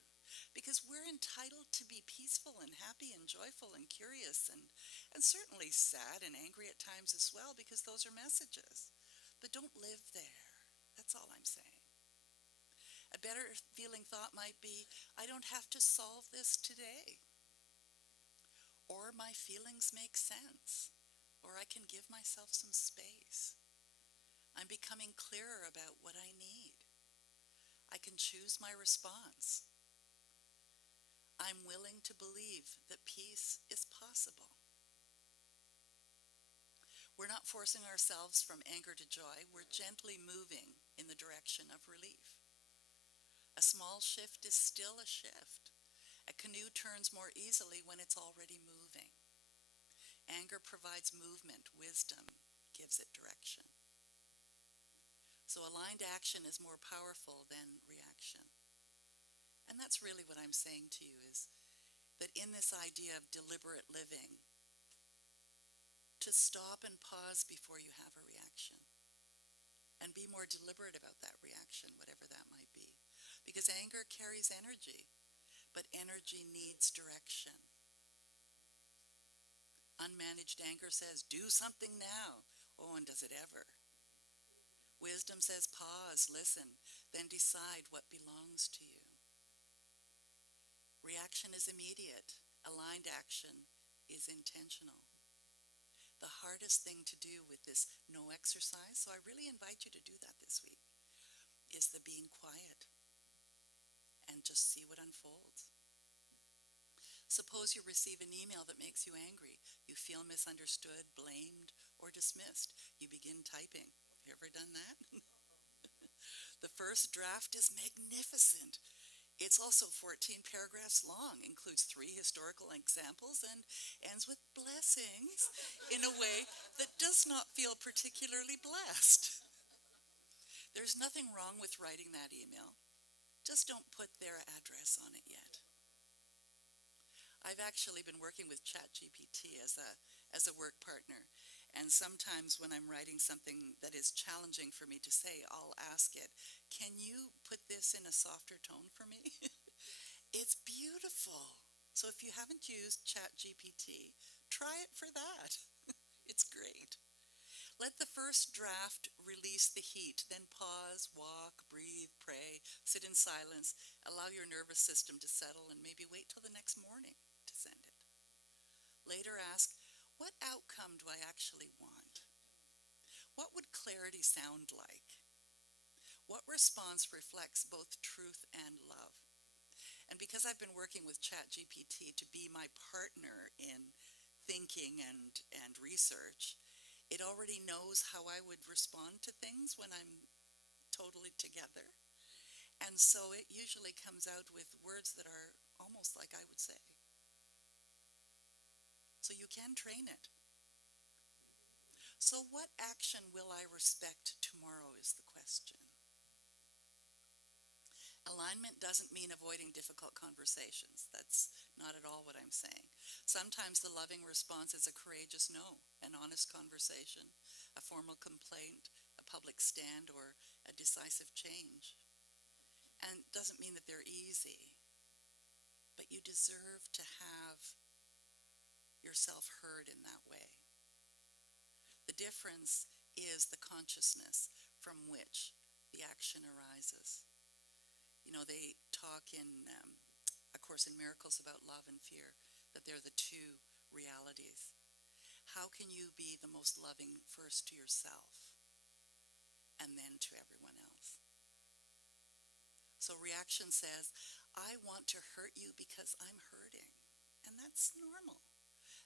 Because we're entitled to be peaceful and happy and joyful and curious and And certainly sad and angry at times as well, because those are messages. But don't live there. That's all I'm saying. A better feeling thought might be, I don't have to solve this today. Or my feelings make sense. Or I can give myself some space. I'm becoming clearer about what I need. I can choose my response. I'm willing to believe that peace is possible. We're not forcing ourselves from anger to joy. We're gently moving in the direction of relief. A small shift is still a shift. A canoe turns more easily when it's already moving. Anger provides movement. Wisdom gives it direction. So aligned action is more powerful than reaction. And that's really what I'm saying to you, is that in this idea of deliberate living, to stop and pause before you have a reaction. And be more deliberate about that reaction, whatever that might be. Because anger carries energy, but energy needs direction. Unmanaged anger says, do something now. Oh, and does it ever? Wisdom says, pause, listen, then decide what belongs to you. Reaction is immediate. Aligned action is intentional. The hardest thing to do with this no exercise, so I really invite you to do that this week, is the being quiet and just see what unfolds. Suppose you receive an email that makes you angry. You feel misunderstood, blamed, or dismissed. You begin typing. Have you ever done that? The first draft is magnificent. It's also 14 paragraphs long, includes 3 historical examples, and ends with blessings in a way that does not feel particularly blessed. There's nothing wrong with writing that email. Just don't put their address on it yet. I've actually been working with ChatGPT as a work partner. And sometimes when I'm writing something that is challenging for me to say, I'll ask it, can you put this in a softer tone for me? It's beautiful. So if you haven't used ChatGPT, try it for that. It's great. Let the first draft release the heat, then pause, walk, breathe, pray, sit in silence, allow your nervous system to settle, and maybe wait till the next morning to send it. Later ask, what outcome do I actually want? What would clarity sound like? What response reflects both truth and love? And because I've been working with ChatGPT to be my partner in thinking and research, it already knows how I would respond to things when I'm totally together. And so it usually comes out with words that are almost like I would say. So you can train it. So what action will I respect tomorrow is the question. Alignment doesn't mean avoiding difficult conversations. That's not at all what I'm saying. Sometimes the loving response is a courageous no, an honest conversation, a formal complaint, a public stand, or a decisive change. And it doesn't mean that they're easy, but you deserve to have yourself heard in that way. The difference is the consciousness from which the action arises. You know, they talk in A Course in Miracles about love and fear, that they're the two realities. How can you be the most loving first to yourself and then to everyone else? So reaction says, I want to hurt you because I'm hurting, and that's normal.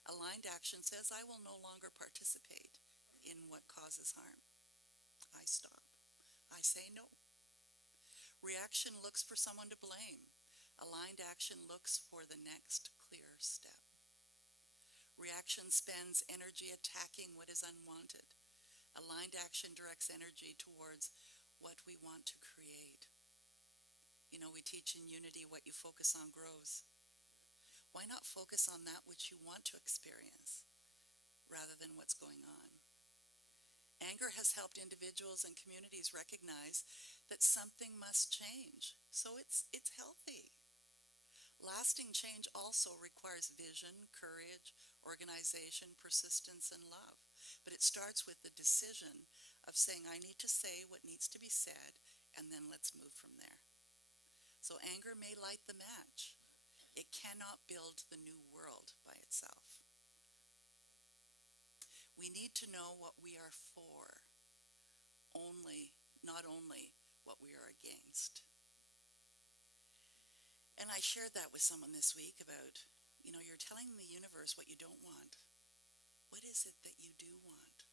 Aligned action says, I will no longer participate in what causes harm. I stop. I say no. Reaction looks for someone to blame. Aligned action looks for the next clear step. Reaction spends energy attacking what is unwanted. Aligned action directs energy towards what we want to create. You know, we teach in Unity, what you focus on grows. Why not focus on that which you want to experience rather than what's going on? Anger has helped individuals and communities recognize that something must change, so it's healthy. Lasting change also requires vision, courage, organization, persistence, and love. But it starts with the decision of saying, I need to say what needs to be said, and then let's move from there. So anger may light the match. It cannot build the new world by itself. We need to know what we are for, not only what we are against. And I shared that with someone this week about, you're telling the universe what you don't want. What is it that you do want?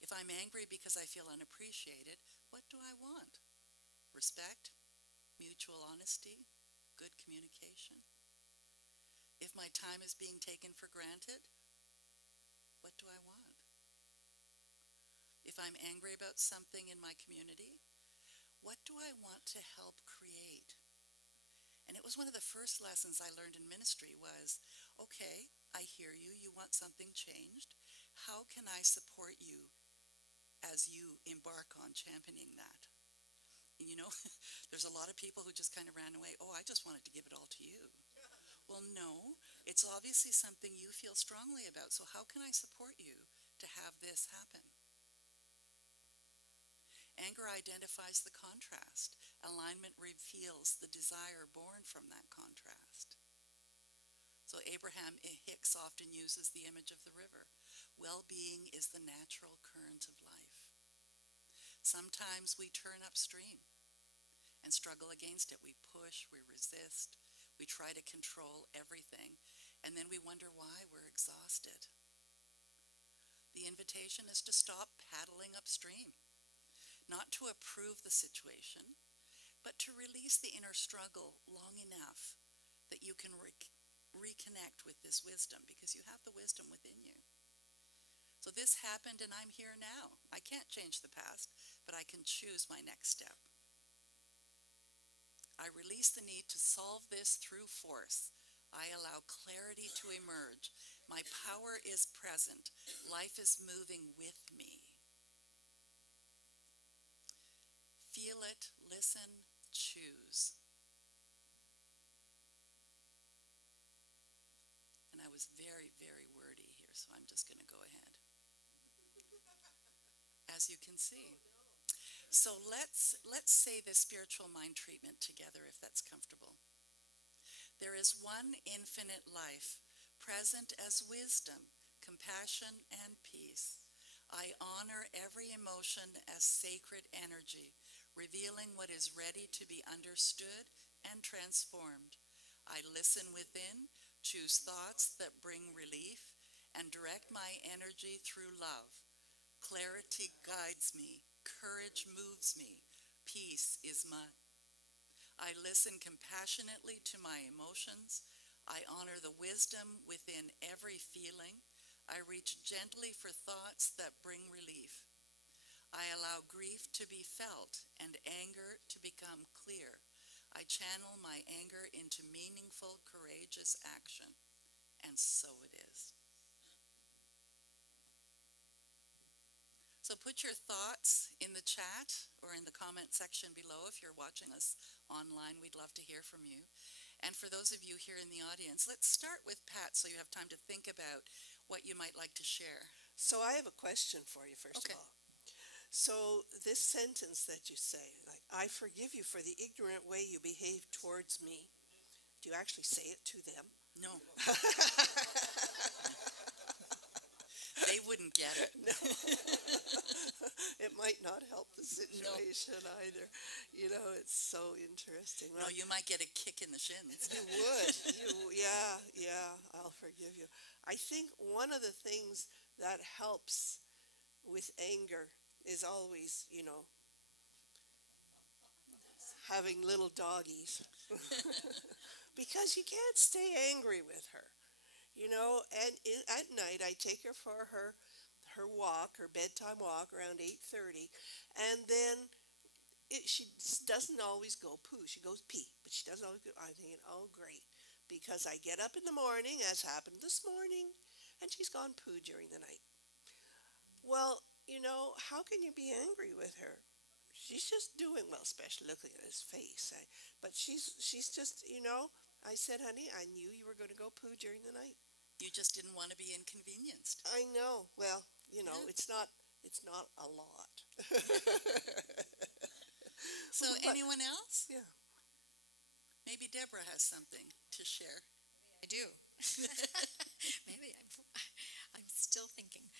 If I'm angry because I feel unappreciated, what do I want? Respect, mutual honesty, good communication. If my time is being taken for granted, what do I want? If I'm angry about something in my community, what do I want to help create? And it was one of the first lessons I learned in ministry was, okay, I hear you, you want something changed. How can I support you as you embark on championing that? There's a lot of people who just kind of ran away. Oh, I just wanted to give it all to you. Well, no, it's obviously something you feel strongly about. So how can I support you to have this happen? Anger identifies the contrast. Alignment reveals the desire born from that contrast. So Abraham Hicks often uses the image of the river. Well-being is the natural current of life. Sometimes we turn upstream and struggle against it. We push, we resist, we try to control everything, and then we wonder why we're exhausted. The invitation is to stop paddling upstream, not to approve the situation, but to release the inner struggle long enough that you can reconnect with this wisdom, because you have the wisdom within you. So this happened and I'm here now. I can't change the past, but I can choose my next step. I release the need to solve this through force. I allow clarity to emerge. My power is present. Life is moving with me. Feel it, listen, choose. And I was very, very wordy here, so I'm just going to go ahead. As you can see. So let's say this spiritual mind treatment together, if that's comfortable. There is one infinite life, present as wisdom, compassion, and peace. I honor every emotion as sacred energy, revealing what is ready to be understood and transformed. I listen within, choose thoughts that bring relief, and direct my energy through love. Clarity guides me. Courage moves me. Peace is mine. I listen compassionately to my emotions. I honor the wisdom within every feeling. I reach gently for thoughts that bring relief. I allow grief to be felt and anger to become clear. I channel my anger into meaningful, courageous action. And so it is. So put your thoughts in the chat or in the comment section below. If you're watching us online, we'd love to hear from you. And for those of you here in the audience, let's start with Pat so you have time to think about what you might like to share. So I have a question for you, first of all. So this sentence that you say, like, I forgive you for the ignorant way you behave towards me. Do you actually say it to them? No. They wouldn't get it. No. It might not help the situation either. It's so interesting. No, you might get a kick in the shins. You would. Yeah, I'll forgive you. I think one of the things that helps with anger is always, having little doggies. Because you can't stay angry with her. And at night I take her for her walk, her bedtime walk around 8:30, and then she doesn't always go poo. She goes pee, but she doesn't always go. I'm thinking, oh great, because I get up in the morning, as happened this morning, and she's gone poo during the night. Well, how can you be angry with her? She's just doing well, especially looking at his face. But she's just, I said, honey, I knew you were going to go poo during the night. You just didn't want to be inconvenienced. I know. Well, Yeah. it's not a lot. So But- anyone else? Yeah. Maybe Deborah has something to share. I do. Maybe I'm still thinking.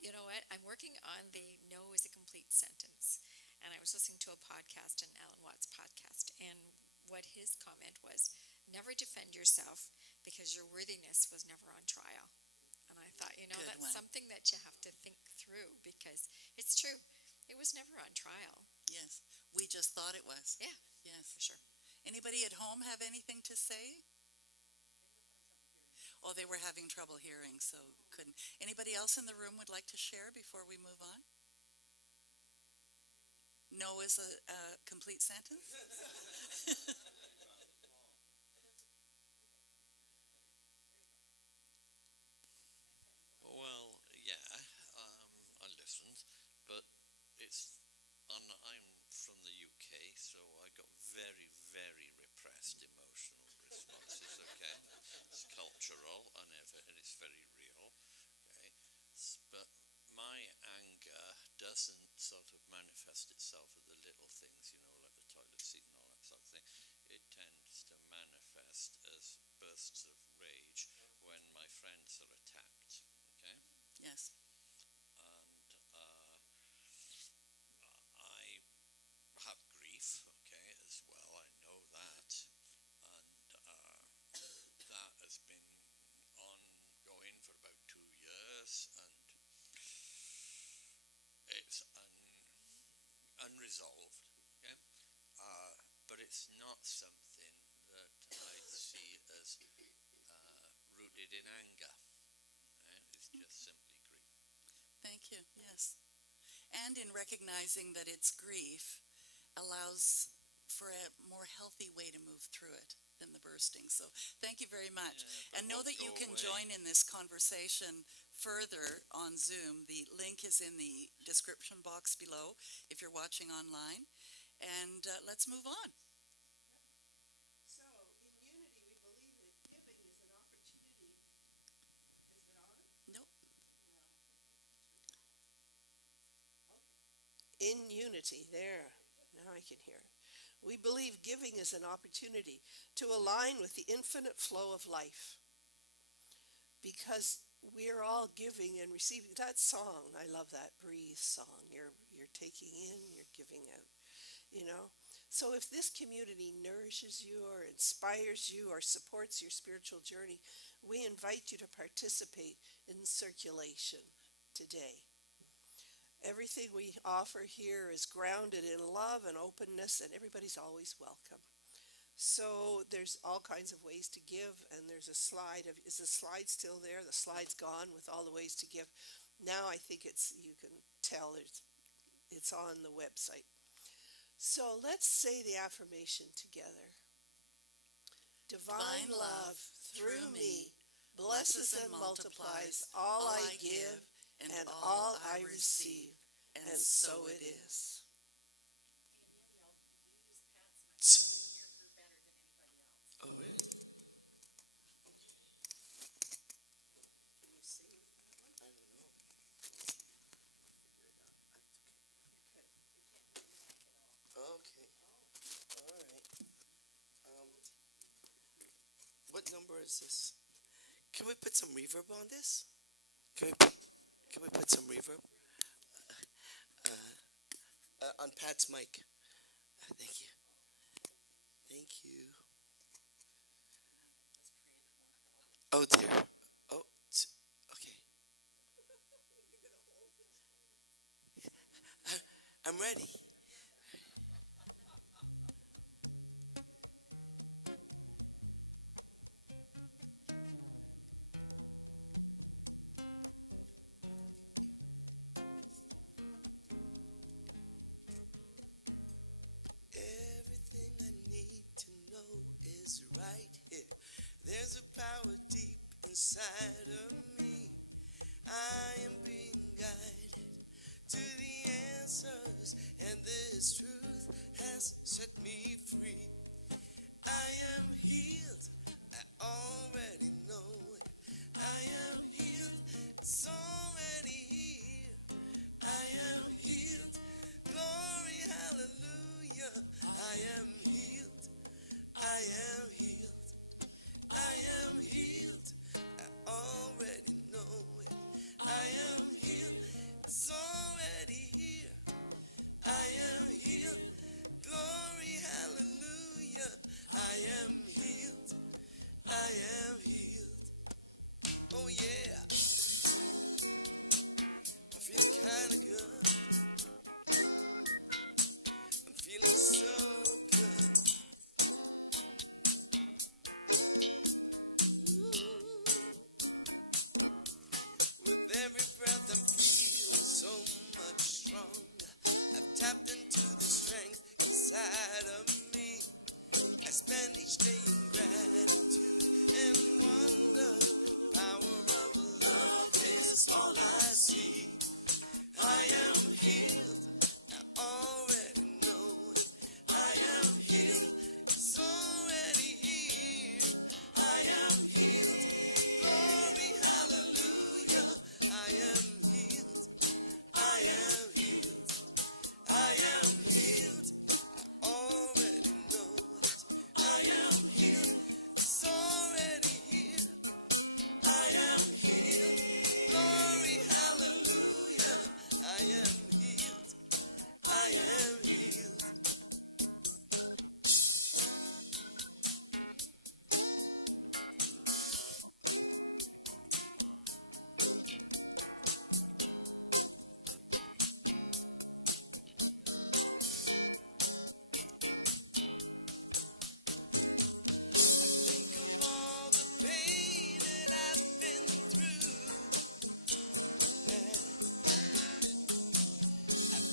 You know what? I'm working on the no is a complete sentence. And I was listening to a podcast, an Alan Watts podcast, and what his comment was, never defend yourself because your worthiness was never on trial. And I thought, Good that's one. something that you have to think through because it's true. It was never on trial. Yes. We just thought it was. Yeah, Yes. for sure. Anybody at home have anything to say? Oh, they were having trouble hearing, so couldn't. Anybody else in the room would like to share before we move on? No is a complete sentence? Well, yeah, I listened, but I'm from the UK, so I got very, very repressed emotional responses, okay? It's cultural and it's very real, okay? But my anger doesn't sort of manifest itself at the little things, like the toilet seat and all that sort of thing. It tends to manifest as bursts of rage when my friends are attacked, okay? Yes. And I have grief, okay, as well. I know that, and that has been ongoing for about 2 years, and it's unresolved, okay. But it's not something that I see as rooted in anger. It's just simply grief. Thank you. Yes. And in recognizing that it's grief allows for a more healthy way to move through it than the bursting. So thank you very much. Yeah, And know won't that you go can away. join in this conversation further on Zoom. The link is in the description box below if you're watching online. And let's move on. So, in unity, we believe that giving is an opportunity. Is it on? Nope. In unity, there. Now I can hear it. We believe giving is an opportunity to align with the infinite flow of life. Because we're all giving and receiving. That song, I love that breathe song. You're taking in, you're giving out. So if this community nourishes you or inspires you or supports your spiritual journey, we invite you to participate in circulation today. Everything we offer here is grounded in love and openness, and everybody's always welcome. So there's all kinds of ways to give, and there's a slide. Is the slide still there? The slide's gone with all the ways to give. Now I think you can tell it's on the website. So let's say the affirmation together. Divine love through me blesses and multiplies all I give and all I receive, and so it is. Oh, yeah. I don't know. Okay. All right. What number is this? Can we put some reverb on this? Can we put some reverb? On Pat's mic. Thank you. Thank you. Oh dear. Oh, okay. I'm ready. Everything I need to know is right here. There's a power deep inside of me. I am being guided to the answers, and this truth has set me free. I am healed already know it. I am healed. It's already here. I am healed. Glory, hallelujah. I am healed. I am healed. I am healed. I already know it. I am healed. It's already here. I am healed. Glory, hallelujah. I am healed. I am healed. Oh yeah. I feel kind of good. I'm feeling so good. With every breath I'm feeling so much stronger. I've tapped into the strength inside of me. I spend each day in gratitude and wonder. Power of love is all I see. I am healed. I already know it. I am healed. It's already here. I am healed. Glory, hallelujah. I am healed. I am healed. I am healed. Already know it. I am healed. It's already here. I am healed. Glory, hallelujah. I am healed. I am healed. All the pain that I've been through,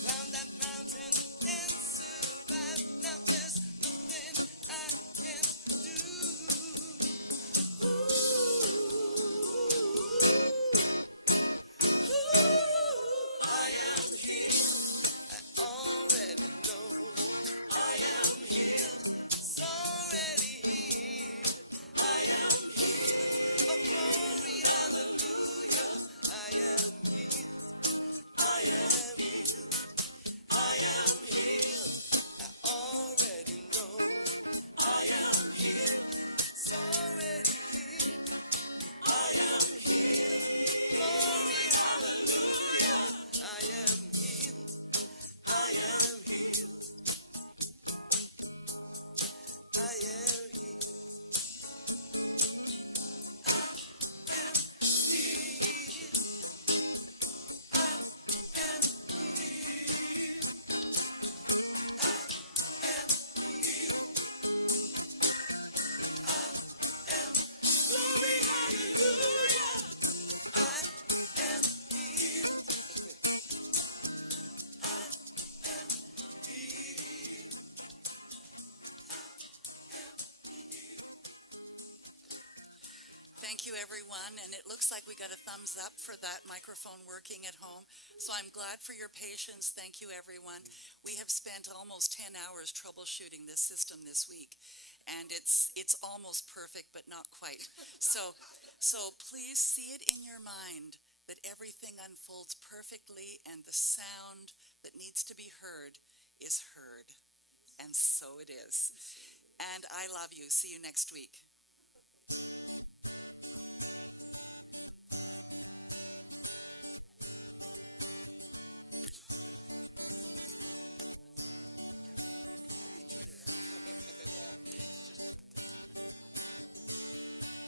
found that mountain and survived. Now just moving I can do. I am healed. I already know. I am healed. It's already here. I am healed. Oh, glory, hallelujah. I am healed. I am healed. I am healed. I already know. I am healed. It's already here. I am healed. Glory, hallelujah. I am healed. I am healed. I am healed. Glory, hallelujah. I am healed. Thank you, everyone. And it looks like we got a thumbs up for that microphone working at home. So I'm glad for your patience. Thank you, everyone. We have spent almost 10 hours troubleshooting this system this week. And it's almost perfect, but not quite. So please see it in your mind that everything unfolds perfectly and the sound that needs to be heard is heard. And so it is. And I love you. See you next week.